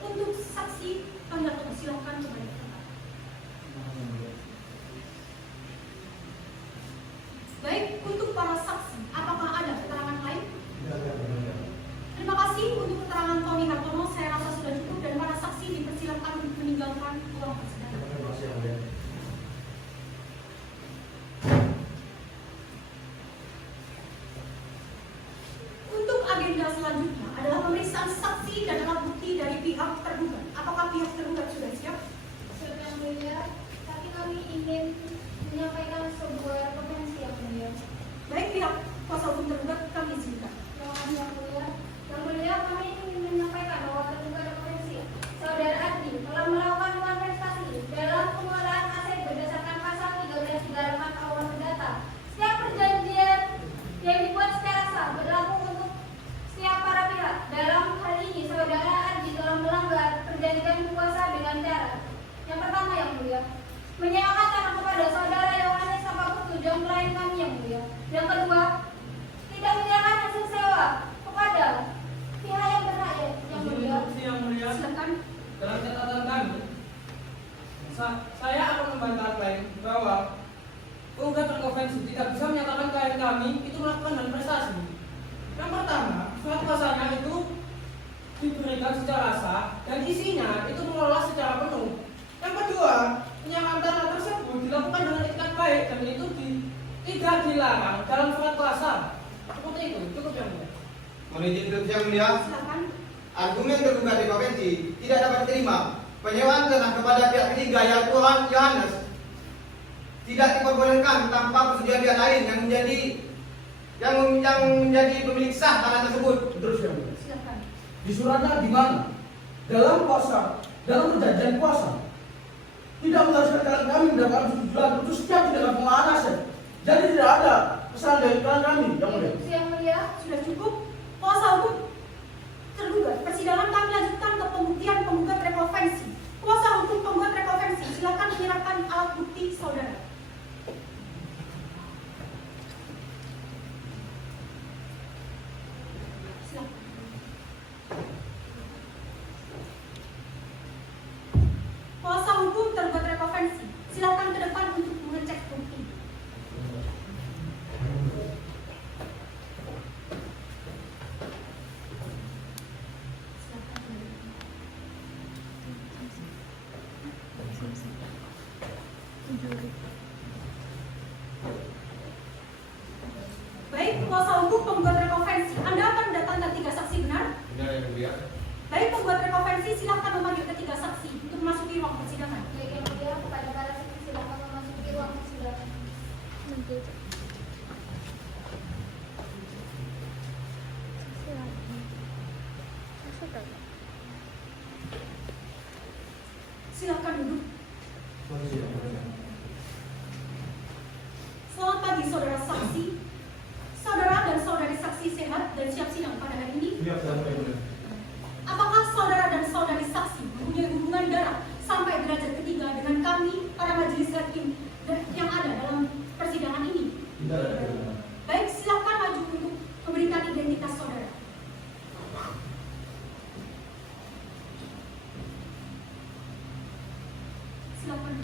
Untuk saksi, pendapat silakan kembali ke tempat. Baik, untuk para saksi, apakah ada keterangan lain? Terima kasih untuk keterangan Tony Hartono. Saya rasa sudah cukup dan para saksi dipersilakan untuk meninggalkan ruang persidangan. Terima kasih yang mulia. Untuk agenda selanjutnya adalah pemeriksaan saksi dan alat bukti dari pihak tergugat. Apakah pihak tergugat sudah siap? Siap yang mulia, tapi kami ingin menyampaikan sebuah rekomendasi yang mulia. Baik, pihak kuasa hukum tergugat kami izinkan. Terima kasih yang mulia. Yang mulia, kami ingin menyampaikan bahwa terduga rekomendasi Saudara Adi telah melakukan manifestasi dalam pengelolaan aset berdasarkan pasal 1334 KUH Perdata. Setiap perjanjian yang dibuat secara sah berlaku untuk setiap para pihak. Dalam hal ini, Saudara Adi telah melanggar perjanjian kuasa dengan cara yang pertama yang mulia, menyewakan tanah kepada Saudara Yohanes Sapaputu, jong klien kami yang mulia. Yang kedua, tidak menyerahkan hasil sewa kepada pihak yang berhak yang mulia. Yang mulia. Silakan. Dalam catatan kami, saya akan membantah klaim bahwa penggugat terkonvensi tidak bisa menyatakan klien kami itu melakukan manifestasi. Yang pertama, surat kuasanya itu diberikan secara sah dan isinya itu mengelola secara penuh. Yang kedua, penyamaan tanah tersebut dilakukan dengan itikat baik dan itu tidak dilarang dalam surat kuasa. Seperti itu, cukup yang mulia. Mohon izin instruksi yang mulia. Silakan. Argumen tergugat di konvensi tidak dapat diterima. Penyewaan tanah kepada pihak ketiga yang Tuhan Yohanes tidak diperbolehkan tanpa persetujuan pihak lain yang menjadi pemilik sah tanah tersebut. Terus yang Mulia. Silakan. Di suratnya di mana? Dalam perjanjian kuasa tidak mengharuskan kalian kami mendapatkan persetujuan untuk setiap tindakan pengolahan aset. Jadi tidak ada kesalahan dari kalian kami, Yang Mulia. Yang mulia, Sudah cukup. Kuasa hukum tergugat. Persidangan kami lanjutkan ke pembuktian penggugat rekonvensi. Kuasa hukum penggugat rekonvensi, silakan menyerahkan alat bukti saudara. Silakan. Kuasa hukum tergugat rekonvensi, silakan ke depan untuk mengecek bukti. Baik, kuasa hukum penggugat rekonvensi, Anda akan mendatangkan 3 saksi benar? Mulia. Baik, pembuat rekonvensi silakan memanggil ketiga saksi untuk memasuki ruang persidangan. Ya, yang mulia, kepada para saksi silakan memasuki ruang persidangan. Silakan duduk. Selamat pagi saudara saksi. Saudara dan saudari saksi sehat dan siap sidang pada hari ini? Apakah saudara dan saudari saksi mempunyai hubungan darah sampai derajat ketiga dengan kami, para majelis hakim yang ada dalam persidangan ini? Baik, silakan maju untuk memberikan identitas saudara. Silakan.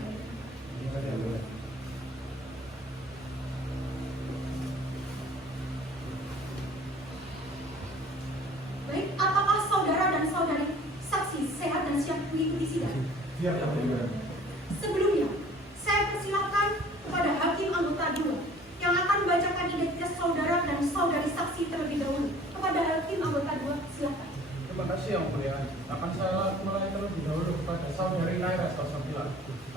Baik, apakah saudara dan saudari saksi sehat dan siap mengikuti sidang? Sebelumnya, saya persilakan kepada hakim anggota 2 yang akan membacakan identitas saudara dan saudari saksi terlebih dahulu. Kepada hakim anggota 2, silakan. Terima kasih Yang Mulia. Akan saya mulai terlebih dahulu kepada saudari Naira Salsabila.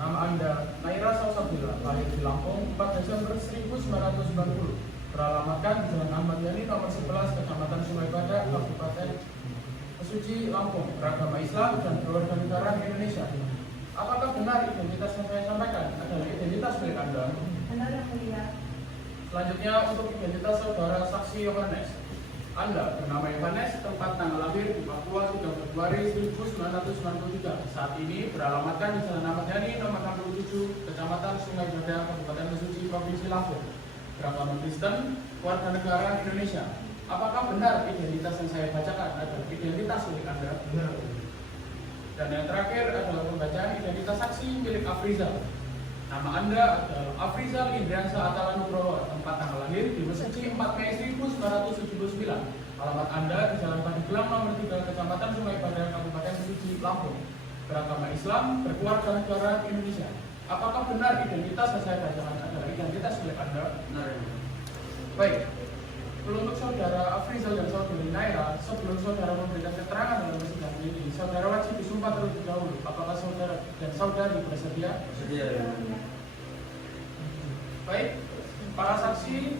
Nama Anda Naira Salsabila, lahir di Lampung 4 Desember 1990. Beralamatkan di Jalan Ahmad Yani nomor 11, Kecamatan Sungai Badak, Kabupaten Mesuji, Lampung. Beragama Islam dan berwarga negara Indonesia. Apakah benar identitas yang saya sampaikan adalah identitas milik Anda? Benar, yang mulia. Selanjutnya untuk identitas saudara saksi Yohanes. Anda bernama Yohanes, tempat tanggal lahir di Papua 3 Februari 1993. Saat ini beralamatkan di Jalan Ahmad Yani nomor 67, Kecamatan Sungai Badak, Kabupaten Mesuji, Provinsi Lampung. Beragama Kristen, warga negara Indonesia. Apakah benar identitas yang saya bacakan adalah identitas milik Anda? Benar. Dan yang terakhir adalah pembacaan identitas saksi milik Afrizal. Nama Anda adalah Afrizal Indriansa Atala Nugroho, tempat tanggal lahir di Mesuji 4 Mei 1979. Alamat Anda di Jalan Pandeglang nomor 3, Kecamatan Sungai Badak, Kabupaten Mesuji, Lampung. Beragama Islam, berkeluarga negara Indonesia. Apakah benar identitas yang saya bacakan adalah identitas milik Anda? Benar. Baik. Untuk saudara Afrizal dan saudari Naira, sebelum saudara memberikan keterangan dalam persidangan ini, saudara wajib disumpah terlebih dahulu. Apakah saudara dan saudari bersedia? Bersedia. Baik, para saksi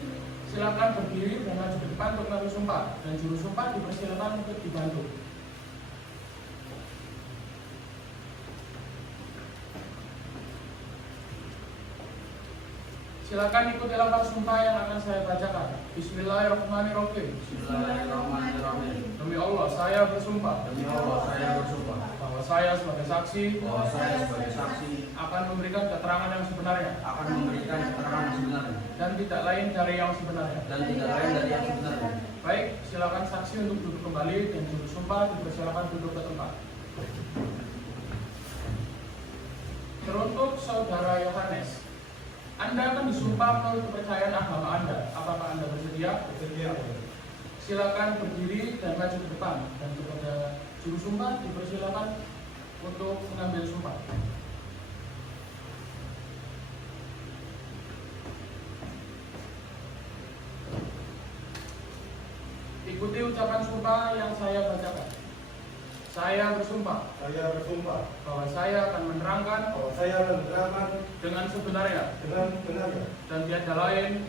silakan berdiri dan maju ke depan untuk melakukan sumpah, dan juru sumpah dipersilakan untuk dibantu. Silakan ikuti lafaz sumpah yang akan saya bacakan. Bismillahirrahmanirrahim. Bismillahirrahmanirrahim. Demi Allah, saya bersumpah. Demi Allah, saya bersumpah Bahwa saya sebagai saksi bahwa saya sebagai saksi akan memberikan keterangan yang sebenarnya akan memberikan keterangan yang sebenarnya dan tidak lain dari yang sebenarnya. dan tidak lain dari yang sebenarnya. Baik, silakan saksi untuk duduk kembali dan juru sumpah dipersilakan duduk ke tempat. Teruntuk saudara Yohanes, Anda akan disumpah menurut kepercayaan agama Anda. Apakah Anda bersedia? Bersedia. Silakan berdiri dan maju ke depan, dan kepada juru sumpah dipersilakan untuk mengambil sumpah. Ikuti ucapan sumpah yang saya bacakan. Saya bersumpah bahwa saya akan menerangkan dengan sebenarnya dan tiada lain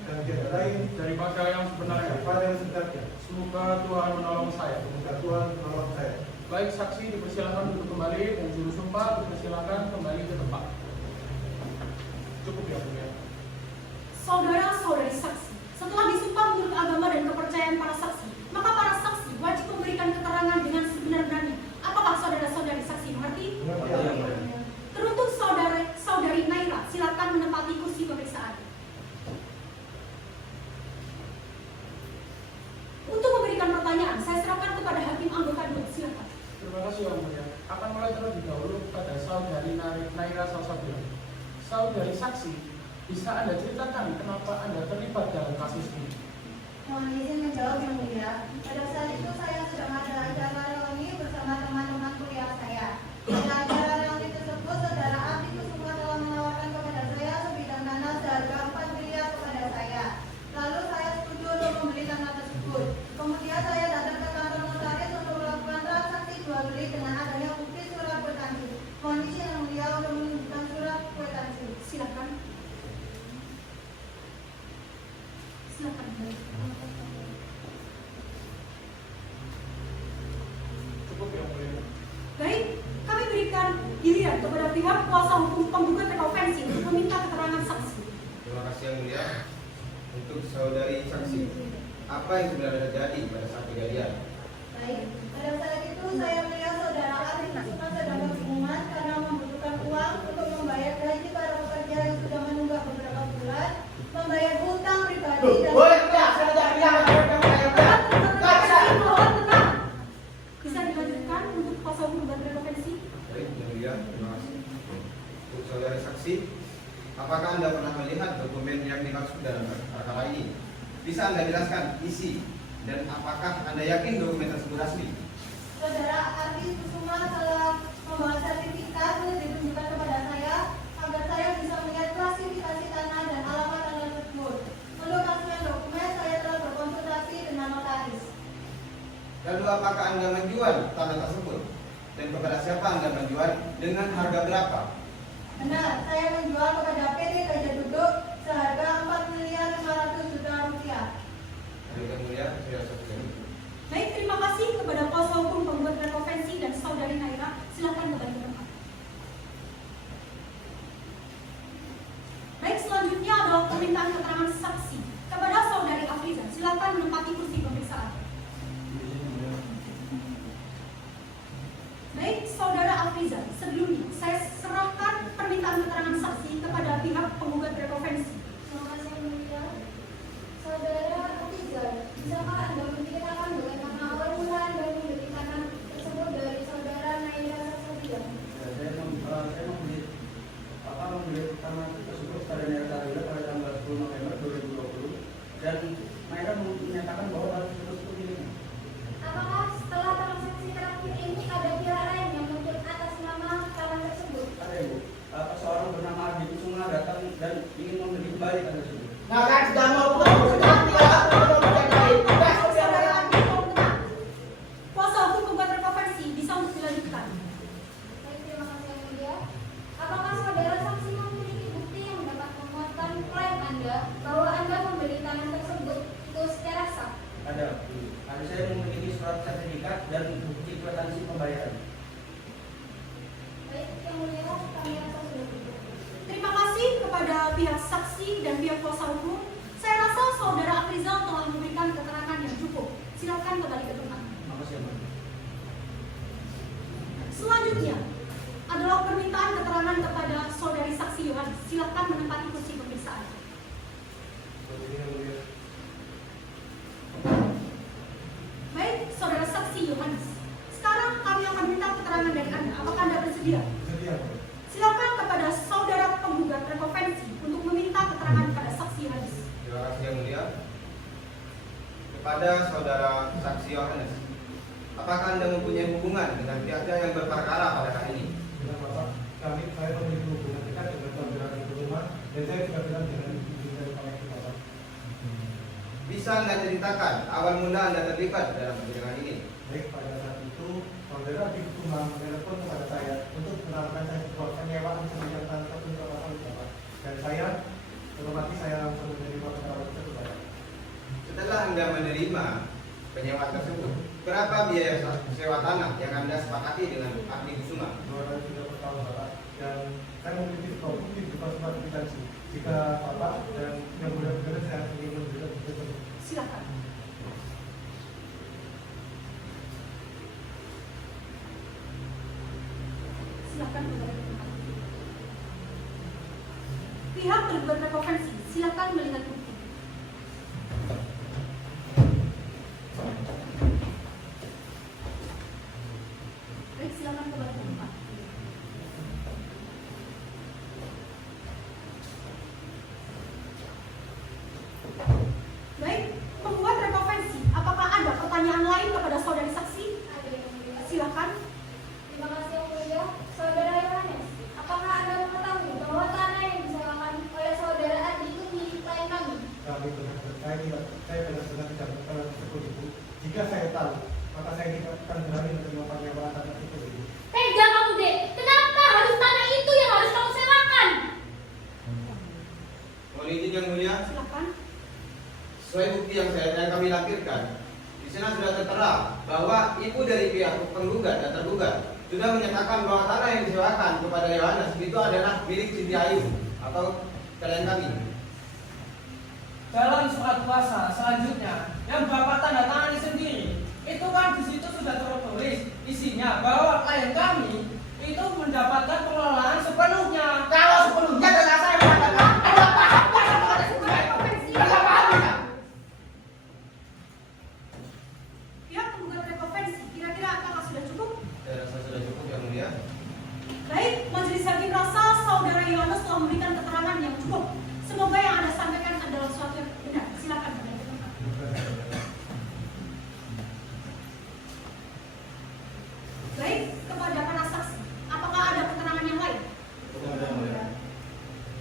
daripada yang sebenarnya. Semoga Tuhan menolong saya. Baik, saksi dipersilakan duduk kembali dan juru sumpah dipersilakan kembali ke tempat. Cukup ya, Bu ya. Saudara-saudari saksi, setelah disumpah menurut agama dan kepercayaan para saksi, maka para saksi wajib memberikan keterangan dengan sebenar-benarnya. Apakah saudara-saudari saksi mengerti? Teruntuk saudari Naira, silakan menempati kursi pemeriksaan. Untuk memberikan pertanyaan, saya serahkan kepada hakim anggota 2. Silakan. Terima kasih Yang Mulia. Akan mulai terlebih dahulu kepada saudari Naira Salsabila. Saudari saksi, bisa Anda ceritakan kenapa Anda terlibat dalam kasus ini? Mohon izin menjawab, Yang Mulia. Pada saat itu saya sedang ada acara reuni bersama teman-teman kuliah saya. Pada acara reuni tersebut, saudara Abdi Kusuma telah menawarkan kepada saya sebidang tanah seharga 4 miliar kepada saya. Lalu saya setuju untuk membeli tanah tersebut. Kemudian saya datang ke kantor notaris untuk melakukan transaksi Silakan. Cukup yang mulia. Baik, kami berikan giliran kepada pihak kuasa hukum penggugat rekonvensi untuk meminta keterangan saksi. Terima kasih yang mulia. Untuk saudari saksi, apa yang sebenarnya terjadi pada saat kejadian? Baik, pada saat itu saya melihat saudara Arif Kusuma sedang bersungguhan karena membutuhkan uang untuk membayar gaji para pekerja yang sudah menunggak beberapa bulan, membayar hutang pribadi dan Woi, udah, saya udah bilang Mohon tenang. Bisa dilanjutkan untuk kuasa hukum penggugat rekonvensi. Baik, yang mulia, terima kasih. Untuk saudari saksi, apakah Anda pernah melihat dokumen yang dimaksud dalam perkara ini? Bisa Anda jelaskan isi dan apakah Anda yakin dokumen tersebut asli? saudara Arif Kusuma telah membawa sertifikat untuk ditunjukkan kepada saya agar saya bisa melihat klasifikasi tanah dan alamat tanah tersebut. Untuk rangkaian dokumen saya telah berkonsultasi dengan notaris. Lalu apakah Anda menjual tanah tersebut? Dan kepada siapa Anda menjual? Dengan harga berapa? Benar, saya menjual kepada PT Raja Duduk seharga 4.500.000.000 rupiah. Baik, yang mulia, saya saksikan. Baik, terima kasih kepada kuasa hukum penggugat rekonvensi dan saudari Naira. Silakan kembali ke tempat. Baik, selanjutnya adalah permintaan keterangan saksi kepada saudari Afriza. Silakan menempati kursi pemeriksaan. Baik, saudara Afriza, sebelumnya saya serahkan permintaan keterangan saksi kepada pihak penggugat rekonvensi. Terima kasih yang mulia. Saudara Afrizal, bisakah Anda menceritakan bagaimana awal mula Anda membeli tanah tersebut dari saudara Naira Sasabian? Saya membeli tanah tersebut pada Naira Sasabian pada tanggal 10 November 2020 dan Naira menyatakan bahwa hal tersebut miliknya. Apakah setelah transaksi terakhir ini ada pihak lain yang muncul atas nama tanah tersebut? Ada Ibu, seorang bernama Ardi Kusuma datang dan ingin membeli kembali tanah tersebut. Nah kan sudah mau pulang, sudah tidak mau baik. Saudara Andi, mohon tenang. Kuasa hukum penggugat rekonvensi bisa untuk dilanjutkan. Baik, terima kasih yang mulia. Apakah saudara saksi memiliki bukti yang dapat menguatkan klaim Anda bahwa Anda membeli tanah tersebut itu secara sah? Ada saya memiliki surat sertifikat dan bukti kwitansi pembayaran. Baik, yang mulia, kami rasa sudah cukup. Terima kasih kepada pihak saksi dan pihak kuasa hukum. Saya rasa saudara Afrizal telah memberikan keterangan yang cukup. Silakan kembali ke tempat. Terima kasih, Mbak. Selanjutnya adalah permintaan keterangan kepada saudari saksi Yohanes. Silakan menempati kursi pemeriksaan. Baik, saudara saksi Yohanes. Sekarang kami akan minta keterangan dari Anda. Apakah Anda bersedia? Sedia. Silakan kepada saudara penggugat rekonvensi untuk meminta keterangan pada saksi Yohanes. Terima kasih yang mulia. Kepada saudara saksi Yohanes, apakah Anda mempunyai hubungan dengan pihaknya yang berperkara pada hari ini? Dengan Bapak, saya memiliki hubungan dekat dengan saudara Kusuma dan saya juga bilang dengan ibu dari Pak Bapak. Bisa Anda ceritakan awal mula Anda terlibat dalam persidangan ini? Baik, pada saat itu saudara Kusuma menelpon kepada saya untuk menawarkan saya sebuah penyewaan sebidang tanah untuk Bapak Bapak. Dan saya otomatis saya langsung menerima penawaran tersebut. Setelah Anda menerima penyewaan tersebut, berapa biaya sewa tanah yang Anda sepakati dengan Ardi Kusuma? 200 per tahun Bapak. Dan saya memiliki sebuah bukti berupa surat kwitansi. Jika Bapak dan yang mudah-mudahan saya ingin memberikan bukti tersebut. Silakan. Silakan kembali ke tempat. Pihak penggugat rekonvensi, silakan melihat bukti. Baik, silakan kembali ke tempat. Baik, pembuat rekonvensi, apakah ada pertanyaan lain kepada saudari saksi? Ada yang mulia. Silakan. Terima kasih yang mulia. Saudara Yohanes, apakah Anda mengetahui bahwa tanah yang disewakan oleh saudara Adi itu milik klien kami? Kami saya benar-benar tidak berkenan tersebut Ibu. Jika saya tahu, maka saya tidak akan berani menerima penyewaan tanah itu Ibu. Tega kamu, Dek. Kenapa harus tanah itu yang harus kamu sewakan? Mohon izin yang mulia, Silakan. sesuai bukti yang kami lampirkan, di sana sudah tertera bahwa ibu dari pihak penggugat dan tergugat sudah menyatakan bahwa tanah yang disewakan kepada Yohanes itu adalah milik Siti Ayu atau klien kami. Dalam surat kuasa selanjutnya yang Bapak tanda tangani sendiri, itu kan di situ sudah tertulis isinya bahwa klien kami itu mendapatkan pengelolaan sepenuhnya. Kalau sepenuhnya adalah saya mengatakan ada apa sama ada sepenuhnya? Ada apa? Pihak penggugat rekonvensi, kira-kira apakah sudah cukup? Saya rasa sudah cukup yang mulia. Baik, majelis hakim rasa saudara Yohanes telah memberikan keterangan yang cukup. Semoga yang Anda sampaikan adalah sesuatu yang benar. Silakan. Baik, kepada para saksi, apakah ada keterangan yang lain?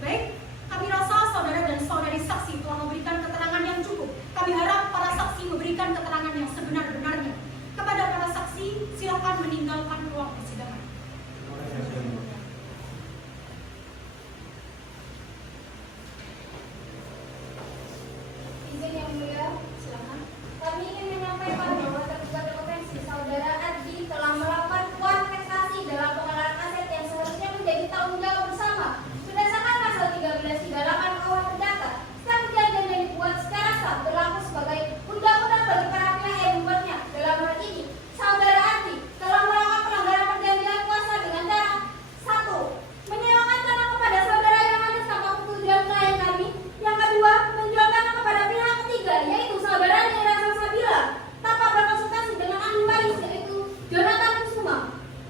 Baik, kami rasa saudara dan saudari saksi telah memberikan keterangan yang cukup. Kami harap para saksi memberikan keterangan yang sebenar-benarnya. Kepada para saksi, silakan meninggalkan ruang persidangan. Izin yang mulia, silakan. Kami ingin menyampaikan bahwa tergugat rekonvensi saudara Ardi telah melakukan prestasi dalam pengelolaan aset yang seharusnya menjadi tanggung jawab bersama berdasarkan pasal 1338 KUH Perdata. Setiap perjanjian yang dibuat secara sah berlaku sebagai undang-undang bagi para pihak yang membuatnya. Dalam hal ini, saudara Ardi telah melakukan pelanggaran perjanjian kuasa dengan cara 1. Menyewakan tanah kepada saudara Yohanes tanpa persetujuan klien kami. Yang kedua, menjual tanah kepada pihak ketiga, yaitu saudara Nera Salsabila, tanpa berkonsultasi dengan ahli waris, yaitu Jonathan Kusuma.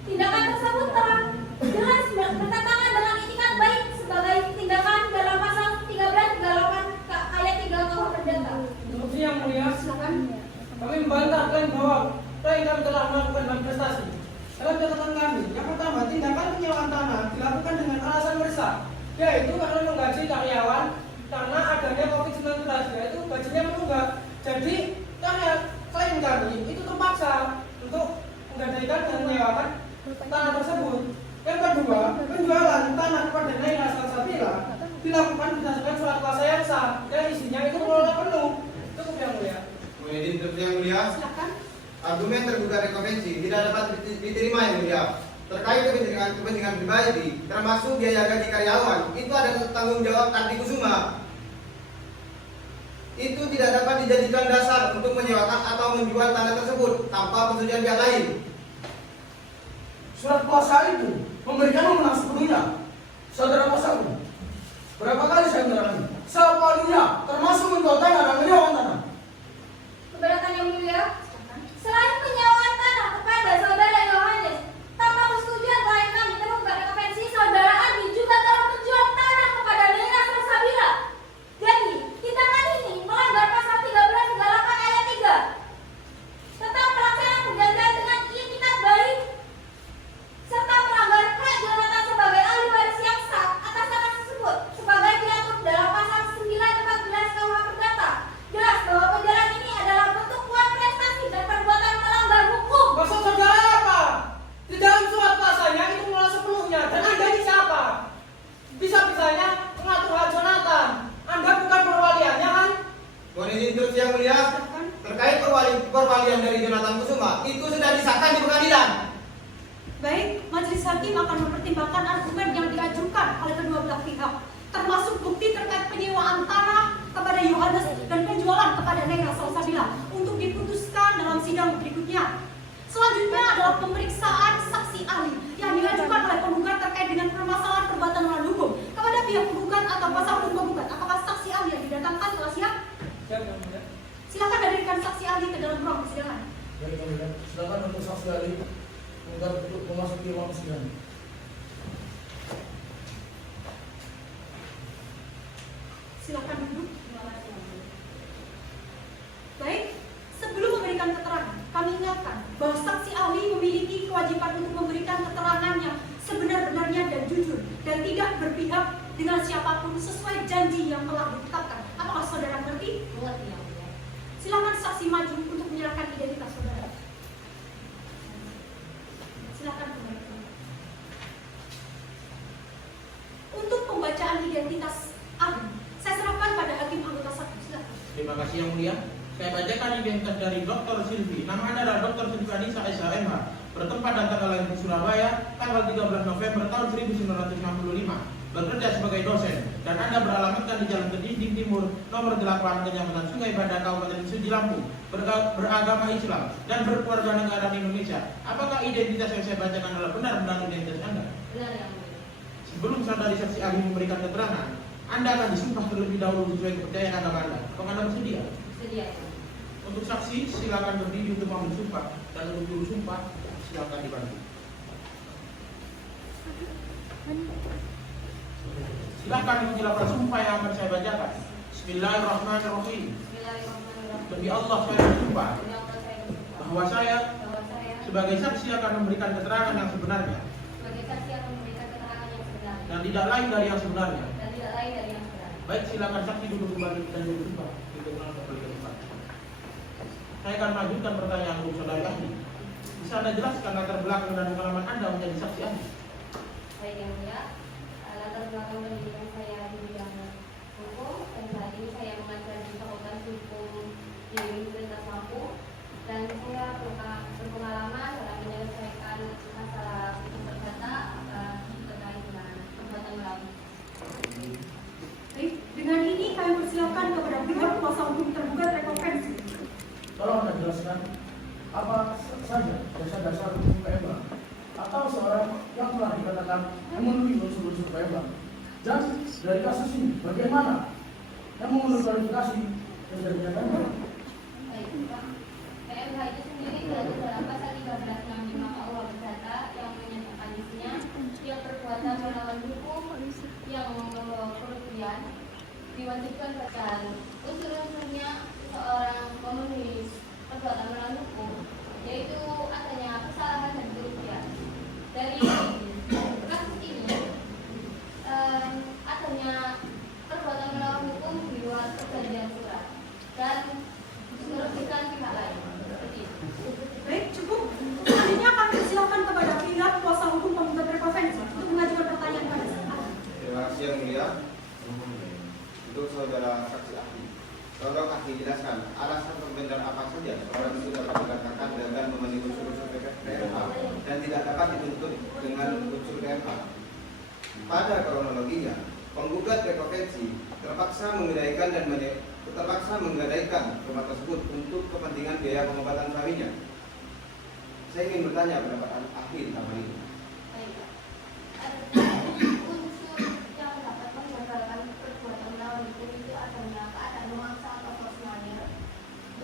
Tindakan tersebut telah jelas bertentangan dengan itikat baik sebagai tindakan dalam pasal 1338 ayat 3 KUH Perdata. Bukti yang mulia, Silakan. kami membantahkan bahwa klien kami telah melakukan manifestasi. Dalam catatan kami, yang pertama, tindakan penyewaan tanah dilakukan dengan alasan bersa, yaitu karena menggaji karyawan karena adanya COVID-19, yaitu gajinya menunggak. Jadi, klien kami itu terpaksa untuk menggadaikan dan menyewakan tanah tersebut. Yang kedua, penjualan tanah kepada Naira Salsabila dilakukan berdasarkan surat kuasa yang sah dan isinya itu mengelola penuh. Cukup yang mulia. Izin yang mulia. Silakan. Argumen tergugat rekonvensi tidak dapat diterima yang mulia. Terkait kepentingan pribadi, termasuk biaya gaji karyawan, itu adalah tanggung jawab Ardi Kusuma. Itu tidak dapat dijadikan dasar untuk menyewakan atau menjual tanah tersebut tanpa persetujuan pihak lain. Surat kuasa itu memberikan wewenang sepenuhnya. Saudara kuasaku, berapa kali saya menerangkan? Sepenuhnya, termasuk menjual tanah dan menyewa tanah. Keberatan yang mulia, selain penyewaan tanah kepada saudara Yohanes tanpa persetujuan klien kami tergugat rekonvensi, saudara Adi juga telah menjual tanah kepada Nera Salsabila. Jadi, tindakan ini melanggar pasal 1338 ayat 3 tentang pelaksanaan perjanjian dengan itikat baik serta melanggar hak Jonathan sebagai ahli waris yang sah atas tanah tersebut sebagai diatur dalam pasal 914 KUH Perdata. Jelas bahwa perjalanan ini adalah bentuk kuat prestasi dan perbuatan melanggar hukum. Maksud saudara apa? Di dalam surat kuasanya itu mengelola sepenuhnya. Dan Anda ini siapa? Bisa-bisanya mengatur hak Jonathan. Anda bukan perwaliannya kan? Mohon izin terus yang mulia. Terkait perwalian dari Jonathan Kusuma, itu sudah disahkan di pengadilan. Baik, majelis hakim akan mempertimbangkan argumen yang diajukan oleh kedua belah pihak, termasuk bukti terkait penyewaan tanah kepada Yohanes dan penjualan kepada Nera Salsabila untuk diputuskan dalam sidang berikutnya. Selanjutnya adalah pemeriksaan saksi ahli yang diajukan oleh penggugat terkait dengan permasalahan perbuatan melawan hukum kepada pihak penggugat atau kuasa hukum penggugat. Apakah saksi ahli yang didatangkan telah siap? Silakan hadirkan saksi ahli ke dalam ruang persidangan. Baik, yang mulia. Silakan untuk saksi ahli untuk memasuki ruang persidangan. Silakan duduk. Baik, sebelum memberikan keterangan, kami ingatkan bahwa saksi ahli memiliki kewajiban untuk memberikan keterangan yang sebenar-benarnya dan jujur dan tidak berpihak dengan siapapun sesuai janji yang telah ditetapkan. Apakah saudara mengerti? Mengerti, yang mulia. Silakan saksi maju untuk menyerahkan identitas saudara. Silakan kembali. Untuk pembacaan identitas ahli, saya serahkan pada hakim anggota 1. Silakan. Terima Terima kasih yang mulia. Saya bacakan identitas dari Dr. Silvi. Nama Anda adalah Dr. Silvi Anissa SHMH. Bertempat dan tanggal lahir di Surabaya, tanggal 13 November tahun 1965. Bekerja sebagai dosen. Dan Anda beralamatkan di Jalan Kedinding Timur, nomor 8, Kecamatan Sungai Bandar, Kabupaten Suji, Lampung. Beragama Islam dan berkeluarga negara Indonesia. Apakah identitas yang saya bacakan adalah benar-benar identitas Anda? Benar yang mulia. Sebelum saudari saksi ahli memberikan keterangan, Anda akan disumpah terlebih dahulu sesuai kepercayaan agama Anda. Apakah Anda bersedia? Sedia. Untuk saksi, silakan berdiri untuk mengambil sumpah, dan untuk juru sumpah, silakan dibantu. Silakan menjelaskan sumpah yang akan saya bacakan. Bismillahirrahmanirrahim. Bismillahirrahmanirrahim. Demi Allah saya bersumpah Demi Allah saya bersumpah bahwa saya bahwa saya sebagai saksi akan memberikan keterangan yang sebenarnya sebagai saksi akan memberikan keterangan yang sebenarnya dan tidak lain dari yang sebenarnya. dan tidak lain dari yang sebenarnya. Baik, silakan saksi duduk kembali dan bersumpah. Saya akan lanjutkan pertanyaan untuk saudari ahli. Bisa Anda jelaskan latar belakang dan pengalaman Anda menjadi saksi ahli? Baik yang mulia, latar belakang pendidikan saya di bidang hukum dan saat ini saya mengajar di Fakultas Hukum di Universitas Lampung dan saya berpengalaman dalam menyelesaikan masalah hukum perdata terkait dengan perbuatan melawan. Baik, dengan ini kami persilakan kepada pihak kuasa hukum tergugat rekonvensi. Tolong Anda jelaskan apa saja dasar-dasar hukum PMA atau seorang yang telah dikatakan memenuhi unsur-unsur PMA. Dan dari kasus ini bagaimana yang memenuhi kualifikasi terjadinya PMA? Baik, Pak. PMH itu sendiri diatur dalam pasal 1365 KUH Perdata yang menyatakan isinya yang perbuatan melawan hukum yang membawa kerugian diwajibkan dan unsur-unsurnya seorang memenuhi perbuatan melawan hukum, yaitu adanya kesalahan dan kerugian. Dari kasus ini adanya perbuatan melawan hukum di luar perjanjian surat dan merugikan pihak lain. Seperti itu. Baik, cukup. Selanjutnya kami persilakan kepada pihak kuasa hukum penggugat rekonvensi untuk mengajukan pertanyaan pada saat. Terima kasih yang mulia. Untuk saudara saksi ahli, tolong ahli jelaskan alasan pembenaran apa saja orang itu dapat dikatakan gagal memenuhi unsur-unsur PMH dan tidak dapat dituntut dengan unsur PMH. Pada kronologinya, penggugat rekonvensi terpaksa menggadaikan rumah tersebut untuk kepentingan biaya pengobatan suaminya. Saya ingin bertanya pendapat ahli tentang hal ini. Baik, Pak. Unsur yang dapat menggagalkan perbuatan melawan hukum itu adanya keadaan memaksa atau force majeure,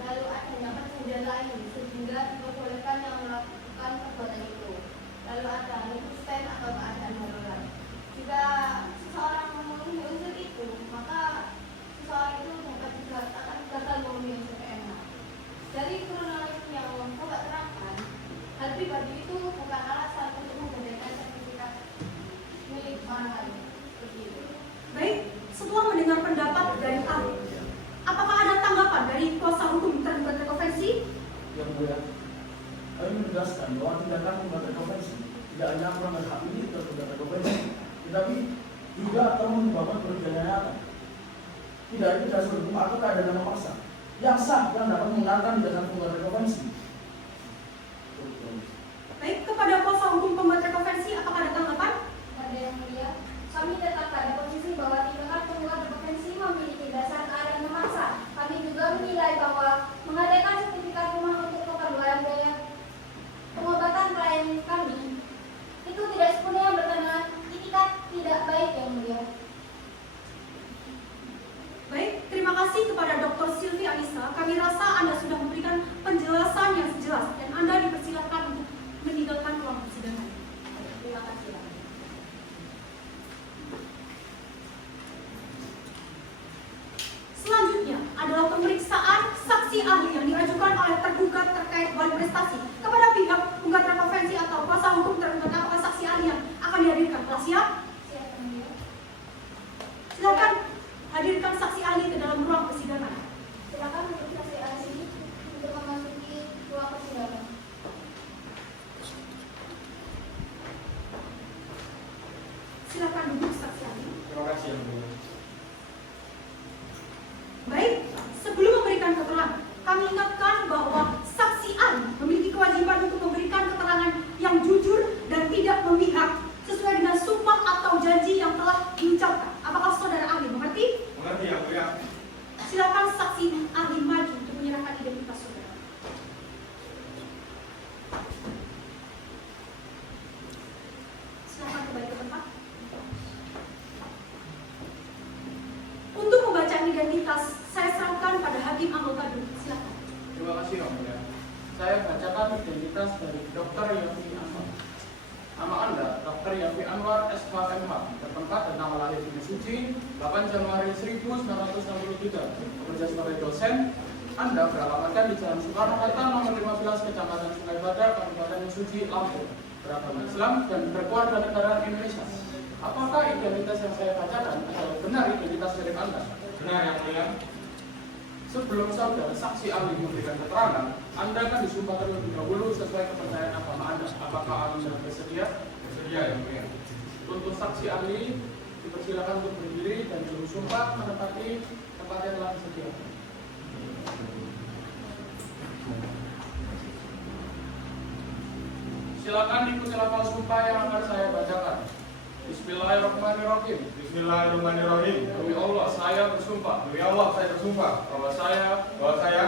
lalu adanya perjanjian lain sehingga diperbolehkan yang melakukan perbuatan itu, lalu ada nutusten atau keadaan darurat. Jika seseorang memenuhi unsur itu, maka seseorang itu dapat dikatakan gagal memenuhi unsur PMH. Dari kronologi yang Bapak terangkan, hal pribadi itu bukan alasan untuk menggadaikan sertifikat milik orang lain. Seperti itu. Baik, setelah mendengar pendapat dari ahli, apakah ada tanggapan dari kuasa hukum tergugat rekonvensi? Yang mulia, kami menegaskan bahwa tindakan penggugat rekonvensi tidak hanya melanggar hak milik tergugat rekonvensi, tetapi juga akan menyebabkan kerugian yang nyata. Tidak itu dasar hukum atau keadaan memaksa yang sah yang dapat menggunakan tindakan penggugat rekonvensi. Baik, kepada kuasa hukum penggugat rekonvensi, apakah ada tanggapan? Pada yang mulia, kami tetap pada posisi bahwa tindakan penggugat rekonvensi memiliki dasar keadaan memaksa. Kami juga menilai bahwa mengadakan sertifikat rumah untuk keperluan biaya pengobatan klien kami itu tidak sepenuhnya berkenaan itikat tidak baik yang mulia. Baik, terima kasih kepada Dr. Silvi Anissa. Kami rasa Anda sudah memberikan penjelasan yang jelas dan Anda dipersilakan untuk meninggalkan ruang persidangan. Terima kasih. Selanjutnya adalah pemeriksaan saksi ahli yang diajukan oleh tergugat terkait wali prestasi kepada pihak penggugat rekonvensi atau kuasa hukum tergugat. Apakah saksi ahli yang akan dihadirkan telah siap? Siap, yang mulia. Silakan hadirkan saksi ahli ke dalam ruang persidangan. Silakan untuk saksi ahli untuk memasuki ruang persidangan. Silakan duduk saksi ahli. Terima kasih yang mulia. Baik, sebelum kami ingatkan bahwa saksi ahli memiliki kewajiban untuk memberikan keterangan yang jujur dan tidak memihak sesuai dengan sumpah atau janji yang telah diucapkan. Apakah saudara ahli mengerti? Mengerti yang mulia. Silakan saksi ahli maju untuk menyerahkan identitas saudara. Silakan kembali ke tempat. Untuk membaca identitas, saya serahkan pada hakim anggota dulu. Silakan. Terima kasih Yang Mulia. Saya bacakan identitas dari Dr. Yafi Anwar. Nama Anda, Dr. Yafi Anwar, SHMH, bertempat dan nama lahir di Suci, 8 Januari 1963, bekerja sebagai dosen. Anda beralamatkan di Jalan Soekarno-Hatta, nomor 15, Kecamatan Sungai Badar, Kabupaten Suci, Lampung, beragama Islam dan berkeluarga negaraan Indonesia. Apakah identitas yang saya bacakan adalah benar identitas dari Anda? Benar Yang Mulia. Sebelum saudara saksi ahli memberikan keterangan, Anda kan disumpah terlebih dahulu sesuai kepercayaan agama Anda. Apakah Anda bersedia? Bersedia Yang Mulia. Untuk saksi ahli, dipersilakan untuk berdiri dan bersumpah menempati tempat yang telah disediakan. Silakan ikuti lafal sumpah yang akan saya bacakan. Bismillahirrahmanirrahim. Bismillahirrahmanirrahim. Demi Allah, saya bersumpah Demi Allah saya bersumpah bahwa saya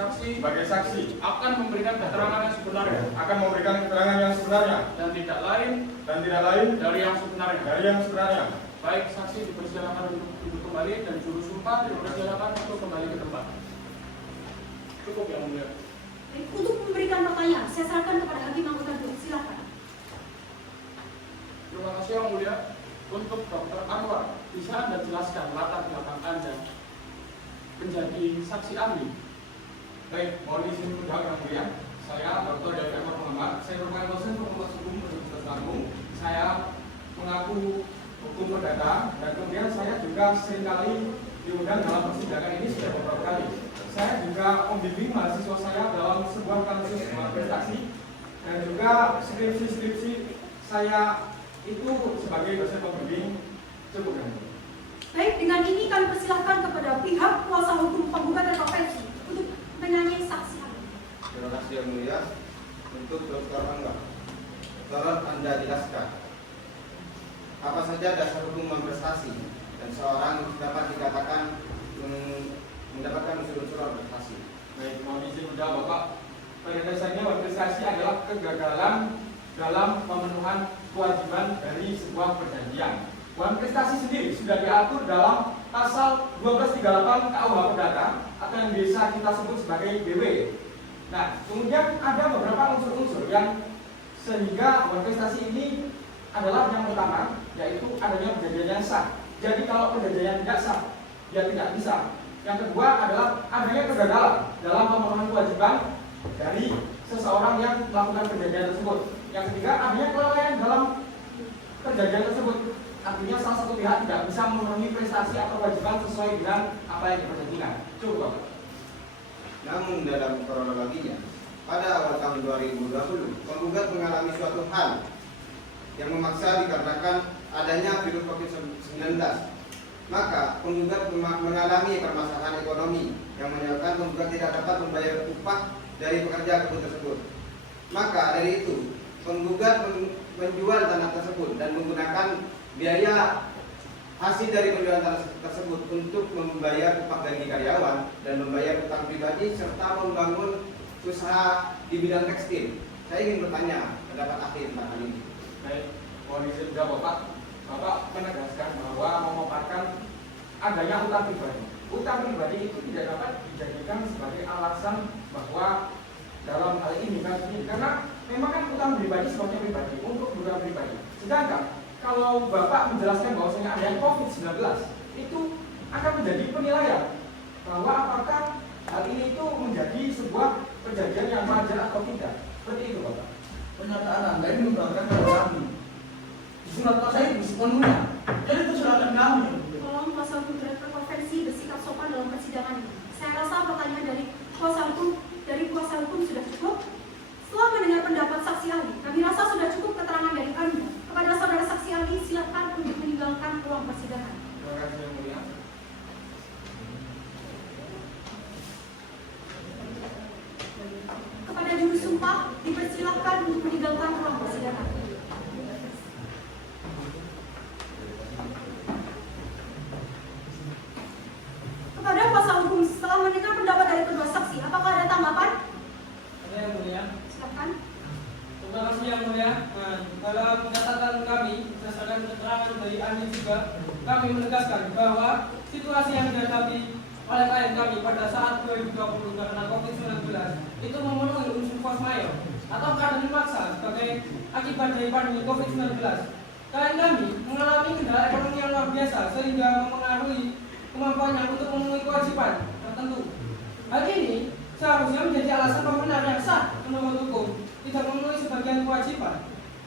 sebagai saksi akan memberikan keterangan yang sebenarnya akan memberikan keterangan yang sebenarnya dan tidak lain dari yang sebenarnya. Baik, saksi dipersilakan untuk duduk kembali dan juru sumpah dipersilakan untuk kembali ke tempat. Cukup Yang Mulia. Baik, untuk memberikan pertanyaan, saya serahkan kepada hakim anggota dulu. Silakan. Terima kasih Yang Mulia. Untuk Dr. Anwar, bisa Anda jelaskan latar belakang Anda menjadi saksi ahli? Baik, mohon izin menjawab Yang Mulia. Saya Dr. Yafi Anwar Muhammad. Saya merupakan dosen Fakultas Hukum Universitas Lampung. Saya mengaku hukum perdata dan kemudian saya juga seringkali diundang dalam persidangan ini sudah beberapa kali. Saya juga membimbing mahasiswa saya dalam sebuah kasus prestasi dan juga skripsi saya itu sebagai dosen pembimbing. Cukup Yang Mulia. Baik, dengan ini kami persilakan kepada pihak kuasa hukum penggugat dan profesi untuk menanyai saksi ahli. Terima kasih Yang Mulia. Untuk Dr. Angga, tolong Anda jelaskan apa saja dasar hukum prestasi dan seorang dapat dikatakan mendapatkan unsur-unsur prestasi. Baik, mohon izin menjawab Bapak. Pada dasarnya prestasi adalah kegagalan dalam pemenuhan kewajiban dari sebuah perjanjian. Prestasi sendiri sudah diatur dalam pasal 1238 KUH Perdata atau yang biasa kita sebut sebagai BW. Nah, kemudian ada beberapa unsur-unsur yang sehingga prestasi ini adalah yang pertama, yaitu adanya perjanjian yang sah. Jadi kalau perjanjian tidak sah, dia tidak bisa. Yang kedua adalah adanya kegagalan dalam pemenuhan kewajiban dari seseorang yang melakukan perjanjian tersebut. Yang ketiga, adanya kelalaian dalam perjanjian tersebut. Artinya salah satu pihak tidak bisa memenuhi prestasi atau kewajiban sesuai dengan apa yang diperjanjikan. Cukup. Namun dalam kronologinya, pada awal tahun 2020, penggugat mengalami suatu hal yang memaksa dikarenakan adanya virus COVID-19. Maka penggugat mengalami permasalahan ekonomi yang menyebabkan penggugat tidak dapat membayar upah dari pekerja kebun tersebut. Maka dari itu, penggugat menjual tanah tersebut dan menggunakan biaya hasil dari penjualan tanah tersebut untuk membayar upah gaji karyawan dan membayar utang pribadi serta membangun usaha di bidang tekstil. Saya ingin bertanya pendapat ahli tentang hal ini. Baik, mohon izin jawab Bapak. Bapak menegaskan bahwa memaparkan adanya utang pribadi. Utang pribadi itu tidak dapat dijadikan sebagai alasan bahwa dalam hal ini karena memang kan utang pribadi sebagai pribadi untuk kebutuhan pribadi. Sedangkan kalau Bapak menjelaskan bahwasanya adanya COVID-19 itu akan menjadi penilaian bahwa apakah hal ini itu menjadi sebuah perjanjian yang wajar atau tidak. Seperti itu Bapak. Pernyataan Anda ini memberatkan pada kami. Di surat saya itu sepenuhnya. Jadi persilakan kami. Tolong kuasa hukum direktur konvensi bersikap sopan dalam persidangan ini. Saya rasa pertanyaan dari kuasa hukum sudah cukup. Setelah mendengar pendapat saksi ahli, kami rasa sudah cukup keterangan dari Anda. Kepada saudara saksi ahli, silakan untuk meninggalkan ruang persidangan. Terima kasih Yang Mulia. bersumpah dipersilahkan untuk meninggalkan ruang persidangan. Kepada kuasa hukum, setelah mendengar pendapat dari kedua saksi, apakah ada tanggapan? Ada yang mulia. Silakan. Terima kasih yang mulia. Dalam catatan kami berdasarkan keterangan dari ahli juga, kami menegaskan bahwa situasi yang dihadapi oleh klien kami pada saat 2020 karena COVID-19 itu memenuhi unsur force majeure atau keadaan memaksa sebagai akibat dari pandemi COVID-19. Klien kami mengalami kendala ekonomi yang luar biasa sehingga mempengaruhi kemampuannya untuk memenuhi kewajiban tertentu. Hal ini seharusnya menjadi alasan pembenar yang sah menurut hukum tidak memenuhi sebagian kewajiban.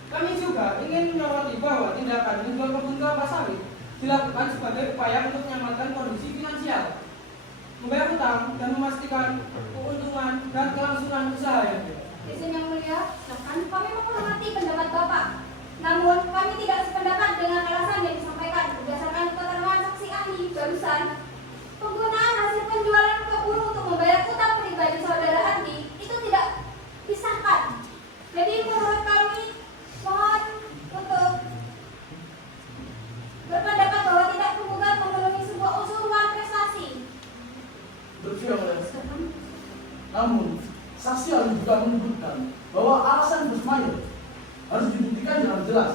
Kami juga ingin menyoroti bahwa tindakan menjual kebun kelapa sawit dilakukan sebagai upaya untuk menyelamatkan kondisi finansial, membayar utang, dan memastikan keuntungan dan kelangsungan usaha. Izin yang mulia, kami menghormati pendapat Bapak. Namun, kami tidak sependapat dengan alasan yang disampaikan berdasarkan keterangan saksi ahli barusan. Penggunaan hasil penjualan kebun untuk membayar utang pribadi saudara Andi itu tidak disahkan. Jadi menurut kami, mohon untuk berpendapat bahwa tidak penggugat memenuhi sebuah unsur prestasi. Betul yang mulia. Namun, saksi ahli juga menyebutkan bahwa alasan force majeure harus dibuktikan dengan jelas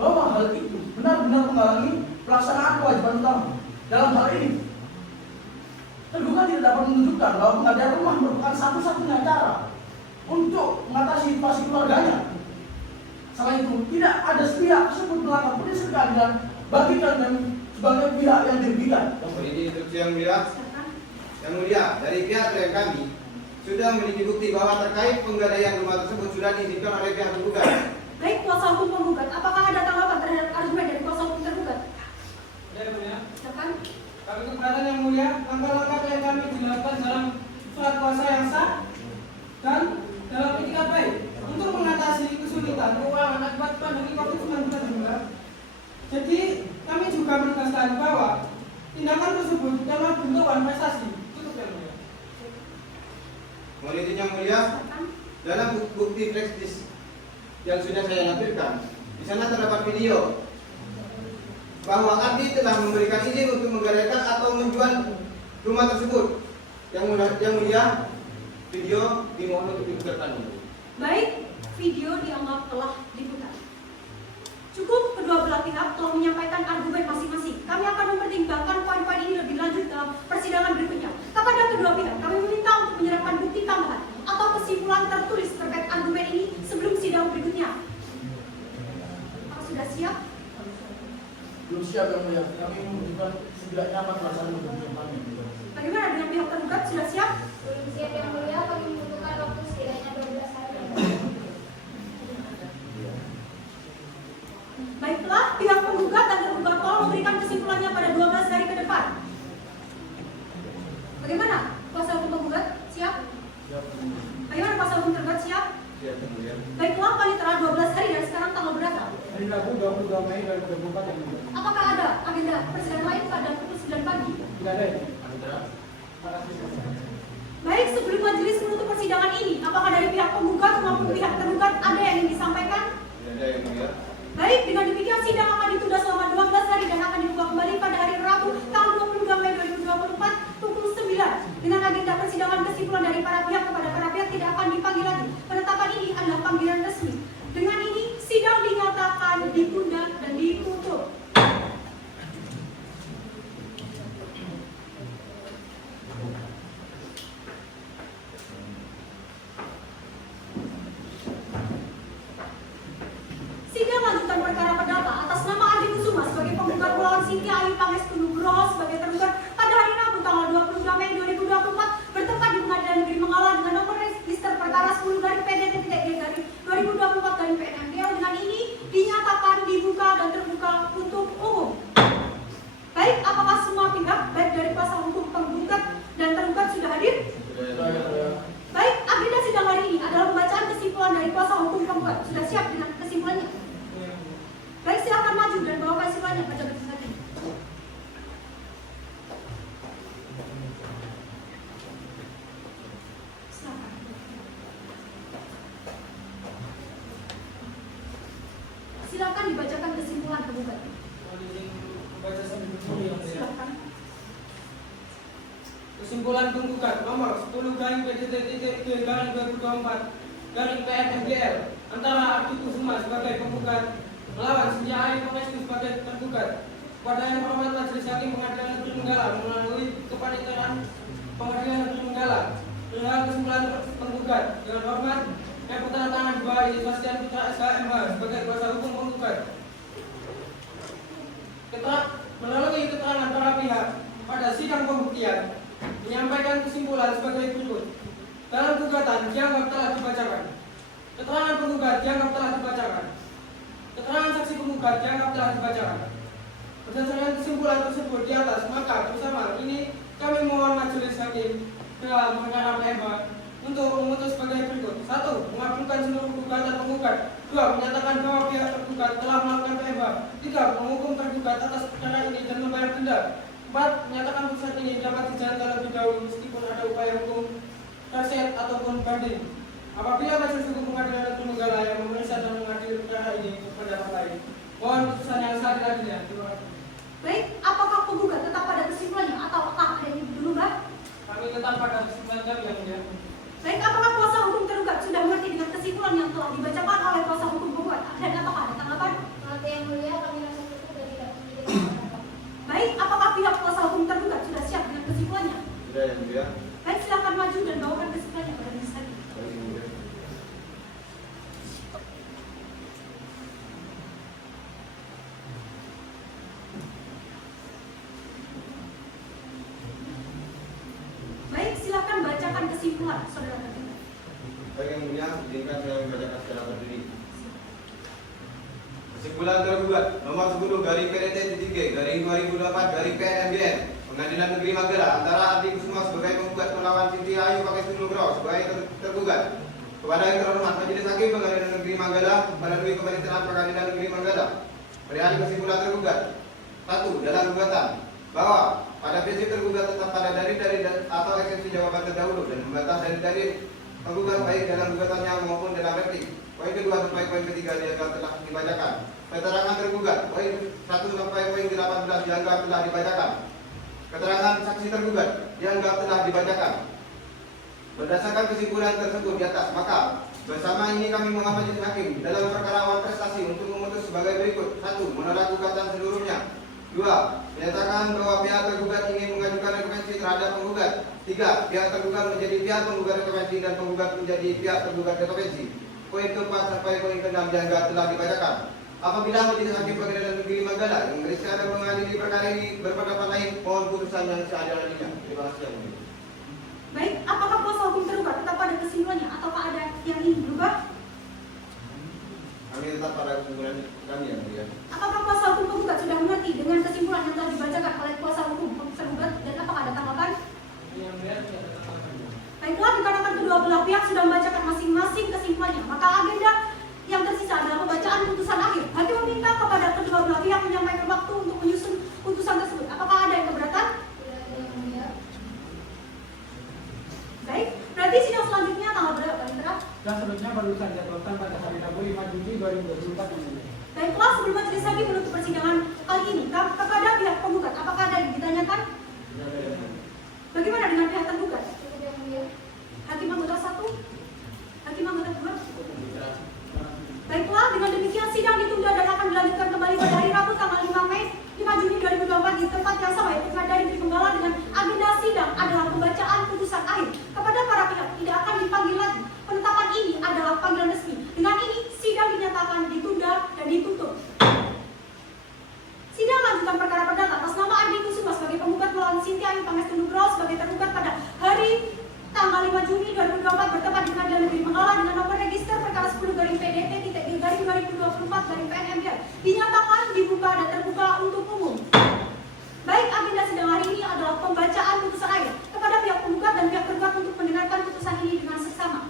bahwa hal itu benar-benar menghalangi pelaksanaan kewajiban utama. Dalam hal ini, tergugat tidak dapat menunjukkan bahwa pengadaan rumah merupakan satu-satunya cara untuk mengatasi situasi keluarganya. Selain itu, tidak ada pihak tersebut melakukan prinsip keadilan bagi kalian sebagai pihak yang dirugikan. Ini instruksi yang mulia. Yang mulia, dari pihak klien kami sudah memiliki bukti bahwa terkait penggadaian rumah tersebut sudah diizinkan oleh pihak tergugat. Baik, kuasa hukum penggugat, apakah ada tanggapan terhadap argumen dari kuasa hukum tergugat? Ya, yang mulia. Silakan. Kami keberatan yang mulia, langkah-langkah yang kami dilakukan dalam surat kuasa yang sah dan dalam etikat baik untuk mengatasi kesulitan keuangan akibat pandemi COVID-19 juga. Jadi kami juga menegaskan bahwa tindakan tersebut dalam bentuk prestasi. Cukup yang mulia. Mohon izin yang mulia, dalam bukti flash disk yang sudah saya lampirkan, di sana terdapat video bahwa Andi telah memberikan izin untuk menggadaikan atau menjual rumah tersebut. Yang mulia, video dimohon untuk diputarkan. Baik, video dianggap telah diputar. Cukup kedua belah pihak telah menyampaikan argumen masing-masing. Kami akan mempertimbangkan poin-poin ini lebih lanjut dalam persidangan berikutnya. Kepada kedua pihak, kami meminta untuk menyerahkan bukti tambahan atau kesimpulan tertulis terkait argumen ini sebelum sidang berikutnya. Apakah sudah siap? Belum siap yang mulia. Kami menunjukkan tidak nyaman perasaan menunjukkan kami. Bagaimana dengan pihak tergugat? Sudah siap? Belum siap yang mulia, kami membutuhkan waktu setidaknya 12 hari. Baiklah, pihak penggugat dan tergugat tolong memberikan kesimpulannya pada 12 hari ke depan. Bagaimana? Kuasa hukum penggugat siap? Siap. Bagaimana kuasa hukum tergugat siap? Siap, yang mulia. Baiklah, panitera 12 hari dan sekarang tanggal berapa? Hari Rabu 22 Mei 2024 yang mulia. Apakah ada agenda persidangan lain pada pukul 9 pagi? Tidak ada ini. Baik, sebelum majelis menutup persidangan ini, apakah dari pihak penggugat maupun pihak tergugat ada yang ingin disampaikan? Tidak ada yang mulia. Baik, dengan demikian sidang akan ditunda selama 12 hari dan akan dibuka kembali pada hari Rabu tanggal 22 Mei 2024 pukul 9 dengan agenda persidangan kesimpulan dari para pihak kepada para pihak tidak akan dipanggil lagi. Penetapan ini adalah panggilan resmi. Dengan ini sidang dinyatakan ditunda dan ditutup. Sidang lanjutan perkara perdata atas nama Andi Kusuma sebagai penggugat melawan Cynthia Ayu Pangestu dibacakan kesimpulan penggugat. Baca sambil berdiri yang mulia. Silakan. Kesimpulan penggugat nomor 10 garing PDT garing 2024 garing PNMGL antara Ardi Kusuma sebagai penggugat melawan Sintia Ayu Pangestu sebagai tergugat. Pada yang terhormat Majelis Hakim Pengadilan Negeri Menggala melalui kepaniteraan Pengadilan Negeri Menggala dengan kesimpulan penggugat dengan hormat yang bertanda di bawah Sebastian Putra SKMH sebagai kuasa hukum penggugat. Melalui keterangan para pihak pada sidang pembuktian menyampaikan kesimpulan sebagai berikut. Dalam gugatan dianggap telah dibacakan. Keterangan penggugat dianggap telah dibacakan. Keterangan saksi penggugat dianggap telah dibacakan. Berdasarkan kesimpulan tersebut di atas, maka bersama ini kami mohon Majelis Hakim dalam perkara PMH untuk memutus sebagai berikut. 1. Mengabulkan seluruh gugatan penggugat. 2. Menyatakan bahwa pihak tergugat telah melakukan PMH. 3. Menghukum tergugat atas perkara ini dan membayar denda. 4. Menyatakan putusan ini dapat dijalankan lebih dahulu meskipun ada upaya hukum kaset ataupun banding. Apabila Majelis Hukum Pengadilan Negeri Menggala yang memeriksa dan mengadili perkara ini berpendapat lain, mohon putusan yang seadil-adilnya. Terima kasih. Baik, apakah penggugat tetap pada kesimpulannya atau apakah ada yang berubah? Kami tetap pada kesimpulan kami yang mulia. Baik, apakah kuasa hukum tergugat sudah mengerti dengan kesimpulan yang telah dibacakan oleh kuasa hukum penggugat? Dan apakah ada tanggapan? Yang mulia, kami rasa cukup dan tidak memiliki. Baik, apakah pihak kuasa hukum tergugat sudah siap dengan kesimpulannya? Sudah yang mulia. Baik, silakan maju dan bawakan kesimpulannya pada majelis hakim. Yang mulia. Baik, silakan bacakan kesimpulan, saudara tergugat. Baik yang mulia, izinkan saya membacakan secara berdiri. Kesimpulan tergugat nomor 10 garing PDT titik G garing 2024 garing PNMGL Pengadilan Negeri Magelang antara Ardi Kusuma sebagai penggugat melawan Sintia Ayu Pangestu Nugroho sebagai tergugat. Kepada yang terhormat Majelis Hakim Pengadilan Negeri Magelang melalui kepaniteraan Pengadilan Negeri Magelang perihal kesimpulan tergugat. 1. Dalam gugatan bahwa pada prinsip tergugat tetap pada dari atau eksepsi jawaban terdahulu dan membantah dari penggugat baik dalam gugatannya maupun dalam replik. Poin kedua sampai poin ketiga dianggap telah dibacakan. Keterangan tergugat poin 1 sampai poin 18 dianggap telah dibacakan. Keterangan saksi tergugat dianggap telah dibacakan. Berdasarkan kesimpulan tersebut di atas, maka bersama ini kami mengambil Majelis Hakim dalam perkara awal prestasi untuk memutus sebagai berikut. 1. Menolak gugatan seluruhnya. 2. Menyatakan bahwa pihak tergugat ingin mengajukan rekomendasi terhadap penggugat. 3. Pihak tergugat menjadi pihak penggugat rekomendasi dan penggugat menjadi pihak tergugat rekomendasi. Poin keempat sampai poin keenam dianggap telah dibacakan. Apabila Majelis Hakim Pengadilan Negeri Magelang yang memeriksa dan mengadili perkara ini berpendapat lain, mohon putusan yang seadil-adilnya. Terima kasih yang mulia. Baik, apakah kuasa hukum tergugat tetap pada kesimpulannya ataukah ada yang ingin berubah? Kami tetap pada kesimpulan kami yang mulia. Apakah kuasa hukum penggugat sudah mengerti dengan kesimpulan yang telah dibacakan oleh kuasa hukum tergugat dan apakah ada tanggapan? Yang mulia tidak ada tanggapan. Baiklah, dikarenakan kedua belah pihak sudah membacakan masing-masing kesimpulannya, maka agenda yang tersisa adalah pembacaan putusan akhir. Hakim meminta kepada kedua belah pihak menyampaikan waktu untuk menyusun putusan tersebut. Apakah ada yang keberatan? Baik, berarti sidang selanjutnya tanggal berapa, Pak Indra? Dan selanjutnya baru saja dijadwalkan pada hari Rabu 5 Juni 2024 yang mulia. Baiklah, sebelum majelis hakim menutup persidangan kali ini, kepada pihak penggugat, apakah ada yang ditanyakan? Bagaimana dengan pihak tergugat? Hakim anggota 1? Hakim anggota 2? Baiklah, dengan demikian sidang ditunda dan akan dilanjutkan kembali pada hari Rabu tanggal 5 Mei 5 Juni 2024 di tempat yang sama, yaitu Pengadilan Negeri Menggala, dengan agenda sidang adalah pembacaan putusan akhir. Kepada para pihak tidak akan dipanggil lagi. Penetapan ini adalah panggilan resmi. Dengan ini sidang dinyatakan ditunda dan ditutup. Sidang lanjutan perkara perdata atas nama Ardi Kusuma sebagai penggugat melawan Sintia Ayu Pangestu Nugroho sebagai tergugat pada hari tanggal 5 Juni 2024 bertempat di Pengadilan Negeri Menggala dengan nomor register perkara 10 garing PDT titik garing 2024 garing PNMGL dinyatakan dibuka dan terbuka untuk umum. Baik, agenda sidang hari ini adalah pembacaan putusan akhir kepada pihak penggugat dan pihak tergugat untuk mendengarkan putusan ini dengan seksama.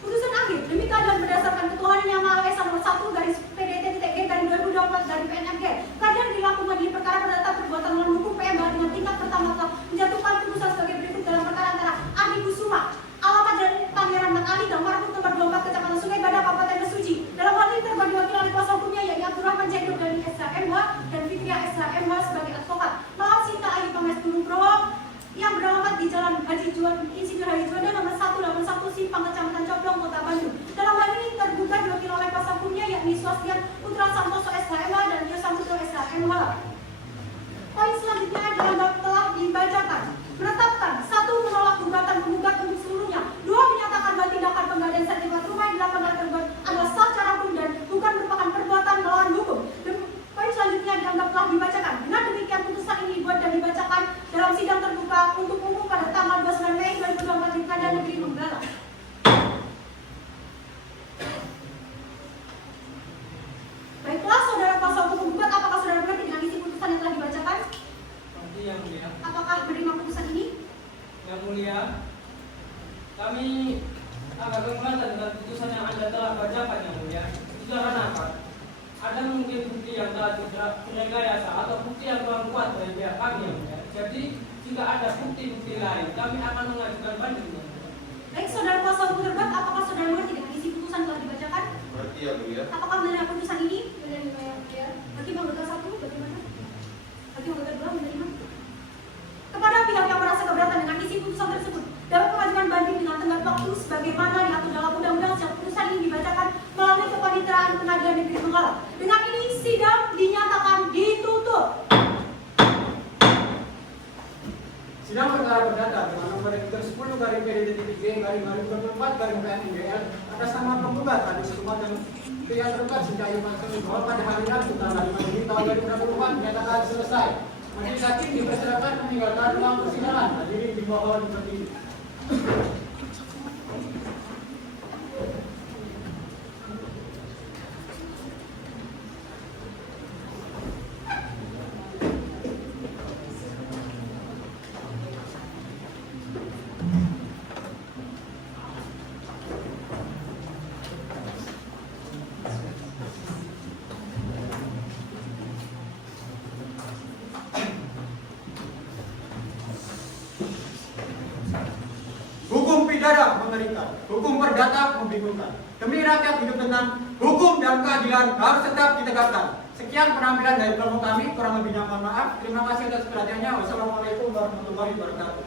Putusan akhir demi keadilan berdasarkan ketuhanan yang Maha Esa nomor 1 garis PDT titik G garing 2024 garing PNMGL. Keadilan dilakukan di perkara perdata perbuatan melawan hukum PMH dengan tingkat pertama telah menjatuhkan putusan sebagai berikut dalam perkara antara Ardi Kusuma Insinyur Haji Juanda nomor 181 Simpang Kecamatan Coblong, Kota Bandung. Dalam hal ini tergugat diwakili oleh kuasa hukumnya yakni Swastian Putra Santoso SHMH dan Tio Samudro SHMH. Poin selanjutnya dianggap telah dibacakan. Menetapkan 1. Menolak gugatan penggugat untuk seluruhnya. 2. Menyatakan bahwa tindakan penggadaian sertifikat rumah yang dilakukan oleh tergugat adalah sah secara hukum dan bukan merupakan perbuatan melawan hukum. Poin selanjutnya dianggap telah dibacakan. Dengan demikian putusan ini dibuat dan dibacakan dalam sidang terbuka untuk umum pada tanggal 29 Mei 2024 di Pengadilan Negeri Donggala. Baiklah, saudara kuasa hukum penggugat, apakah saudara mengerti dengan isi putusan yang telah dibacakan? Seperti yang mulia. Apakah menerima putusan ini? Yang mulia, kami agak keberatan dengan putusan yang Anda telah bacakan yang mulia. Itu karena apa? Ada mungkin bukti yang telah direkayasa atau bukti yang kurang kuat dari pihak kami yang mulia. Jadi jika ada bukti-bukti lain, kami akan mengajukan banding. Baik, saudara kuasa hukum tergugat, apakah saudara mengerti dengan isi putusan yang telah dibacakan? Berarti ya mulia. Apakah menerima putusan ini? Menerima yang mulia. Hakim anggota 1, bagaimana? Hakim anggota 2 menerima? Kepada pihak yang merasa keberatan dengan isi putusan tersebut, dapat mengajukan banding dengan tenggat waktu sebagaimana diatur dalam undang-undang sejak putusan ini dibacakan melalui kepaniteraan Pengadilan Negeri Donggala. Dengan ini sidang dinyatakan ditutup. Sidang perkara perdata dengan nomor register 10 garing PDD-G garing 2024 garing PNGL atas nama penggugat Adi Sukma dan pihak tergugat Sincayu Mansuri bahwa pada hari Rabu tanggal 5 Juni tahun 2024 dinyatakan selesai. Majelis hakim dipersilakan meninggalkan ruang persidangan. Hadirin dimohon berdiri. Hukum pidana mengerikan, hukum perdata membingungkan. Demi rakyat hidup tenang, hukum dan keadilan harus tetap ditegakkan. Sekian penampilan dari kelompok kami, kurang lebihnya mohon maaf. Terima kasih atas perhatiannya. Wassalamualaikum warahmatullahi wabarakatuh.